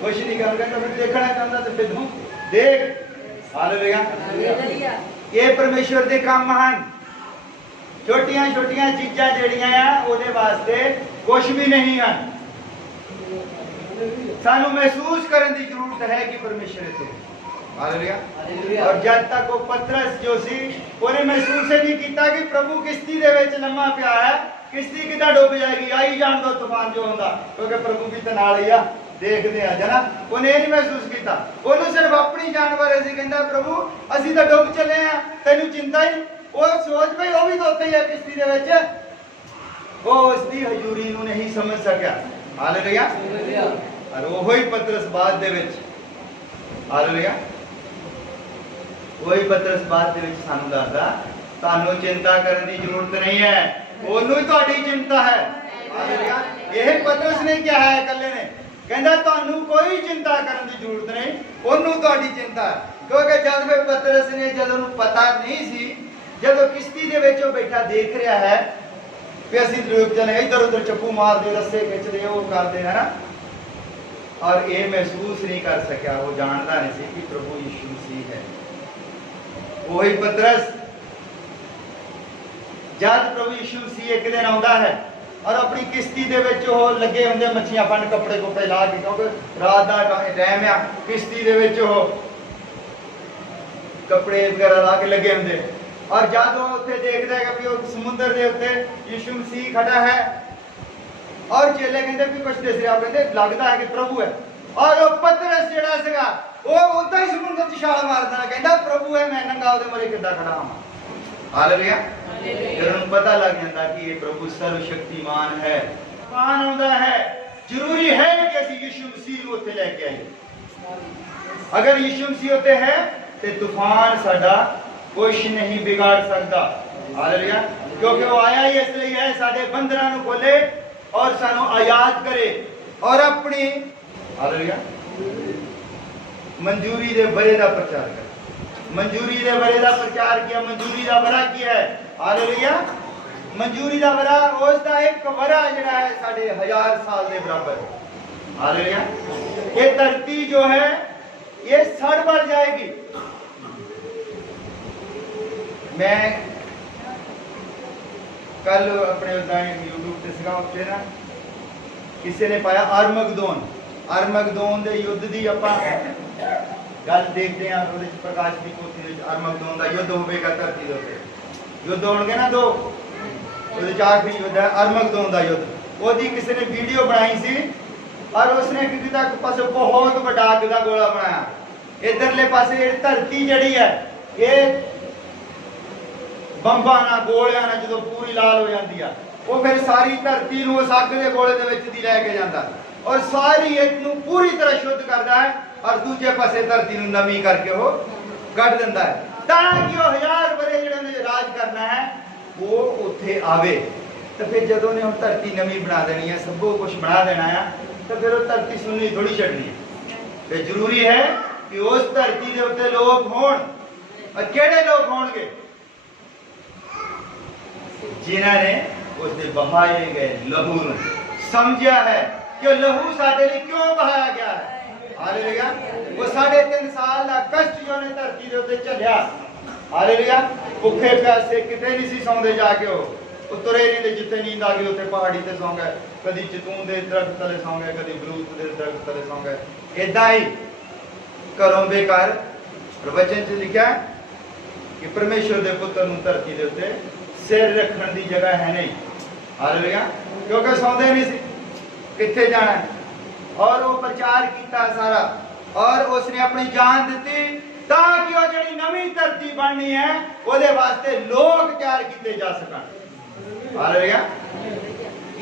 कुछ नहीं कहंदा तो फिर देखना चाहुंदा ते फिर देख। हालेलुया। ये परमेश्वर दे काम हन। छोटियां छोटियां चीजां जेड़ियां आ ओदे वास्ते कुछ भी नहीं हन। सानू महसूस करने की जरूरत है कि परमेश्वर इत्थे है। हालेलुया। और जब तक वो पतरस जो सी उन्हें महसूस नहीं किया कि प्रभु किश्ती दे विच लम्मा पिया है, किश्ती किदां डुब जाएगी, आई जान दो तूफान जो होंदा, क्योंकि प्रभु भी ते नाल ही आ। देखते हैं जना उन्हें नहीं महसूस किया ਉਹਨੂੰ सिर्फ अपनी जान बारे सी कहता प्रभु ਅਸੀਂ ਤਾਂ ਡੁੱਬ ਚੱਲੇ ਆ ਤੈਨੂੰ चिंता ही ਉਹ सोच पई ਉਹ भी ਤਾਂ ਉੱਥੇ ਹੀ ਹੈ ਕਿਸ਼ਤੀ ਦੇ ਵਿੱਚ ਉਹ ਉਸ ਦੀ ਹਜ਼ੂਰੀ ਨੂੰ ਨਹੀਂ ਸਮਝ ਸਕਿਆ ਹਾਲੇਲੂਇਆ ਔਰ ਉਹ ਹੀ ਪਤਰਸ ਬਾਦ ਦੇ ਵਿੱਚ ਹਾਲੇਲੂਇਆ ਉਹੀ ਪਤਰਸ ਬਾਦ ਦੇ ਵਿੱਚ ਸਾਨੂੰ ਦੱਸਦਾ ਤੁਹਾਨੂੰ ਚਿੰਤਾ ਕਰਨ ਦੀ ਜ਼ਰੂਰਤ ਨਹੀਂ ਹੈ ਉਹਨੂੰ ਹੀ ਤੁਹਾਡੀ ਚਿੰਤਾ ਹੈ ਹਾਲੇਲੂਇਆ ਇਹ ਪਤਰਸ ਨੇ ਕਿਹਾ ਹੈ ਇਕੱਲੇ ਨੇ ਕਹਿੰਦਾ ਤੁਹਾਨੂੰ ਕੋਈ ਚਿੰਤਾ ਕਰਨ ਦੀ ਜ਼ਰੂਰਤ ਨਹੀਂ ਉਹਨੂੰ ਤੁਹਾਡੀ ਚਿੰਤਾ ਹੈ ਕਿਉਂਕਿ ਜਦ ਵੇ ਪਤਰਸ ਨੇ ਜਦੋਂ ਨੂੰ ਪਤਾ ਨਹੀਂ ਸੀ ਜਦੋਂ ਕਿਸ਼ਤੀ ਦੇ ਵਿੱਚ ਉਹ ਬੈਠਾ ਦੇਖ ਰਿਹਾ ਹੈ ਕਿ ਅਸੀਂ ਡੁੱਬ ਜਾਣੇ ਇੱਧਰ ਉੱਧਰ ਚੱਪੂ ਮਾਰਦੇ ਰੱਸੇ ਖਿੱਚਦੇ ਉਹ ਕਰਦੇ ਹੈ ਨਾ ਔਰ ਇਹ ਮਹਿਸੂਸ ਨਹੀਂ ਕਰ ਸਕਿਆ ਉਹ ਜਾਣਦਾ ਨਹੀਂ ਸੀ ਕਿ ਪ੍ਰਭੂ ਯਿਸੂ ਮਸੀਹ ਹੈ ਉਹੀ ਪਤਰਸ ਜਦ ਪ੍ਰਭੂ ਯਿਸੂ ਮਸੀਹ ਇੱਕ ਦਿਨ ਆਉਂਦਾ ਹੈ और अपनी किश्ती दे विच वो लगे होंगे मच्छियां फंड कपड़े कुपड़े ला के क्योंकि रात का टाइम आ किश्ती दे विच वो कपड़े वगैरह ला के लगे होंगे और जब वो उत्थे देखदा है कि वो समुद्र दे उत्ते यीशु मसीह खड़ा है और चेले कहंदे भी कुछ दिस रहा कहंदे लगदा है कि प्रभु है और वो पतरस जिहड़ा सीगा वो उदां ही समुद्र च छाल मारदा कहंदा प्रभु है मैं नंगा ओदे मरे किद्दां खड़ा हां हालेलुया जब पता लग जाता कि ये प्रभु सर्वशक्तिमान है तूफान आता है जरूरी है कि असि यीशु मसीह को उत्थे लेके आइए अगर यीशु मसीह होते हैं तो तूफान साडा कुछ नहीं बिगाड़ सकता हालेलुया क्योंकि वो आया ही इसलिए है साडे बंधनां नूं खोले और सानू आजाद करे और अपनी हालेलुया मंजूरी दे बरे दा प्रचार करे मंजूरी दे बरे दा प्रचार किया मंजूरी दा बरा किया है हालेलुया मंजूरी दा बरा उस दा एक बरा जिहड़ा है साडे 1000 साल दे बराबर हालेलुया ये धरती जो है ये सड़ बढ़ जाएगी मैं कल अपने यूट्यूब पे सीगा उत्ते ना किसी ने पाया अरमगदोन दे युद्ध दी आपां गल देखते हैं ਉਹਦੇ ਚ ਪ੍ਰਕਾਸ਼ ਦੀ ਪੋਥੀ ਵਿੱਚ ਅਰਮਗਦੋਨ ਦਾ ਯੁੱਧ ਹੋਵੇਗਾ ਧਰਤੀ ਦੇ ਉੱਤੇ ਯੁੱਧ ਹੋਣਗੇ ਨਾ ਦੋ ਉਹਦੇ ਚ ਆਖਰੀ ਯੁੱਧ ਹੈ ਅਰਮਗਦੋਨ ਦਾ ਯੁੱਧ ਉਹਦੀ ਕਿਸੇ ਨੇ ਵੀਡੀਓ ਬਣਾਈ ਸੀ ਔਰ ਉਸਨੇ ਕਿਤੇ ਤੱਕ ਪਾਸੇ ਬਹੁਤ ਵੱਡਾ ਅੱਗ ਦਾ ਗੋਲਾ ਬਣਾਇਆ ਇਧਰਲੇ ਪਾਸੇ ਇਹ ਧਰਤੀ ਜਿਹੜੀ ਹੈ ਇਹ ਬੰਬਾਂ ਨਾਲ ਗੋਲਿਆਂ ਨਾਲ ਜਦੋਂ ਪੂਰੀ ਲਾਲ ਹੋ ਜਾਂਦੀ ਆ ਉਹ ਫਿਰ ਸਾਰੀ ਧਰਤੀ ਨੂੰ ਉਸ ਅੱਗ ਦੇ ਗੋਲੇ ਦੇ ਵਿੱਚ ਦੀ ਲੈ ਕੇ ਜਾਂਦਾ ਔਰ ਸਾਰੀ ਇਹਨੂੰ ਪੂਰੀ ਤਰ੍ਹਾਂ ਸ਼ੁੱਧ ਕਰਦਾ ਹੈ और दूजे पासे धरती नूं नमी करके वो कट दिंदा है ताकि वो 1000 बरे जिहड़े ने राज करना है वो उत्थे आवे तो फिर जदों ने धरती नवी बना देनी है सब कुछ बना देना है तो फिर वो धरती सुननी थोड़ी छड्डनी है तो जरूरी है कि उस धरती दे उत्ते लोग होण और किहड़े लोग होणगे जिन्हां ने उस दे बहाए गए लहू नूं समझिया है कि लहू साडे लई क्यों बहाया गया है हालेलुया वो 3.5 साल का कष्ट जो ने धरती दे उत्ते झल्लिया हालेलुया भुखे प्यासे किते नहीं सी सौंदे जाके वो तुरे नहीं ते जिथे नींद आ गई उत्ते पहाड़ी ते सौ गए कदी जैतून दे दरख्त तले सौ गए कदी बरूद दे दरख्त तले सौ गए इदां ही घरों बेकार प्रवचन च लिखा है कि परमेश्वर दे पुत्र नूं धरती दे उत्ते सिर रखण दी जगह है नहीं हालेलुया क्योंकि सौंदे नहीं सी किथे जाना है और वो प्रचार किया सारा और उसने अपनी जान दी ताकि वो जिहड़ी नवी धरती बननी है ਉਹਦੇ वास्ते लोग तैयार किए जा सकन हालेलुया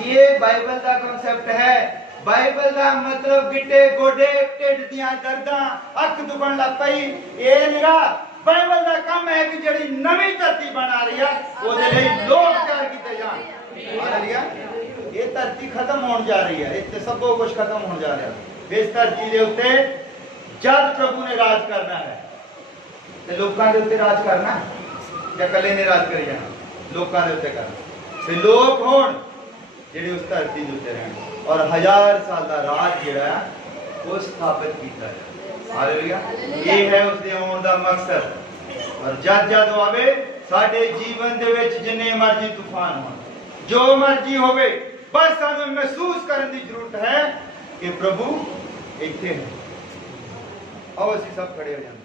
ये बाइबल का कांसेप्ट है बाइबल का मतलब गिट्टे गोडे ढिड दियां दर्दां अख दुखण लग पई ये निरा बाइबल का काम है कि जिहड़ी नवी धरती बना रही है ਉਹਦੇ ਲਈ लोग तैयार किए जान हालेलुया ये धरती खत्म होने जा रही है इतने सब कुछ खत्म होने जा रहा है इस धरती के उत्ते जब प्रभु ने राज करना है तो लोगों के उत्ते राज करना या कले ने राज करी जाना लोगों के उत्ते करना फिर लोग होण जिहड़े उस धरती के उत्ते रहण और 1000 साल का राज जिहड़ा है वो स्थापित किया जाए हालेलुया ये है उसके आउण दा मकसद और जद जद आवे साडे जीवन दे विच जिन्ने मर्जी तूफान होण जो मर्जी होवे बस सानू महसूस करने की जरूरत है कि प्रभु इत्थे है आओ असीं सब खड़े हो जाते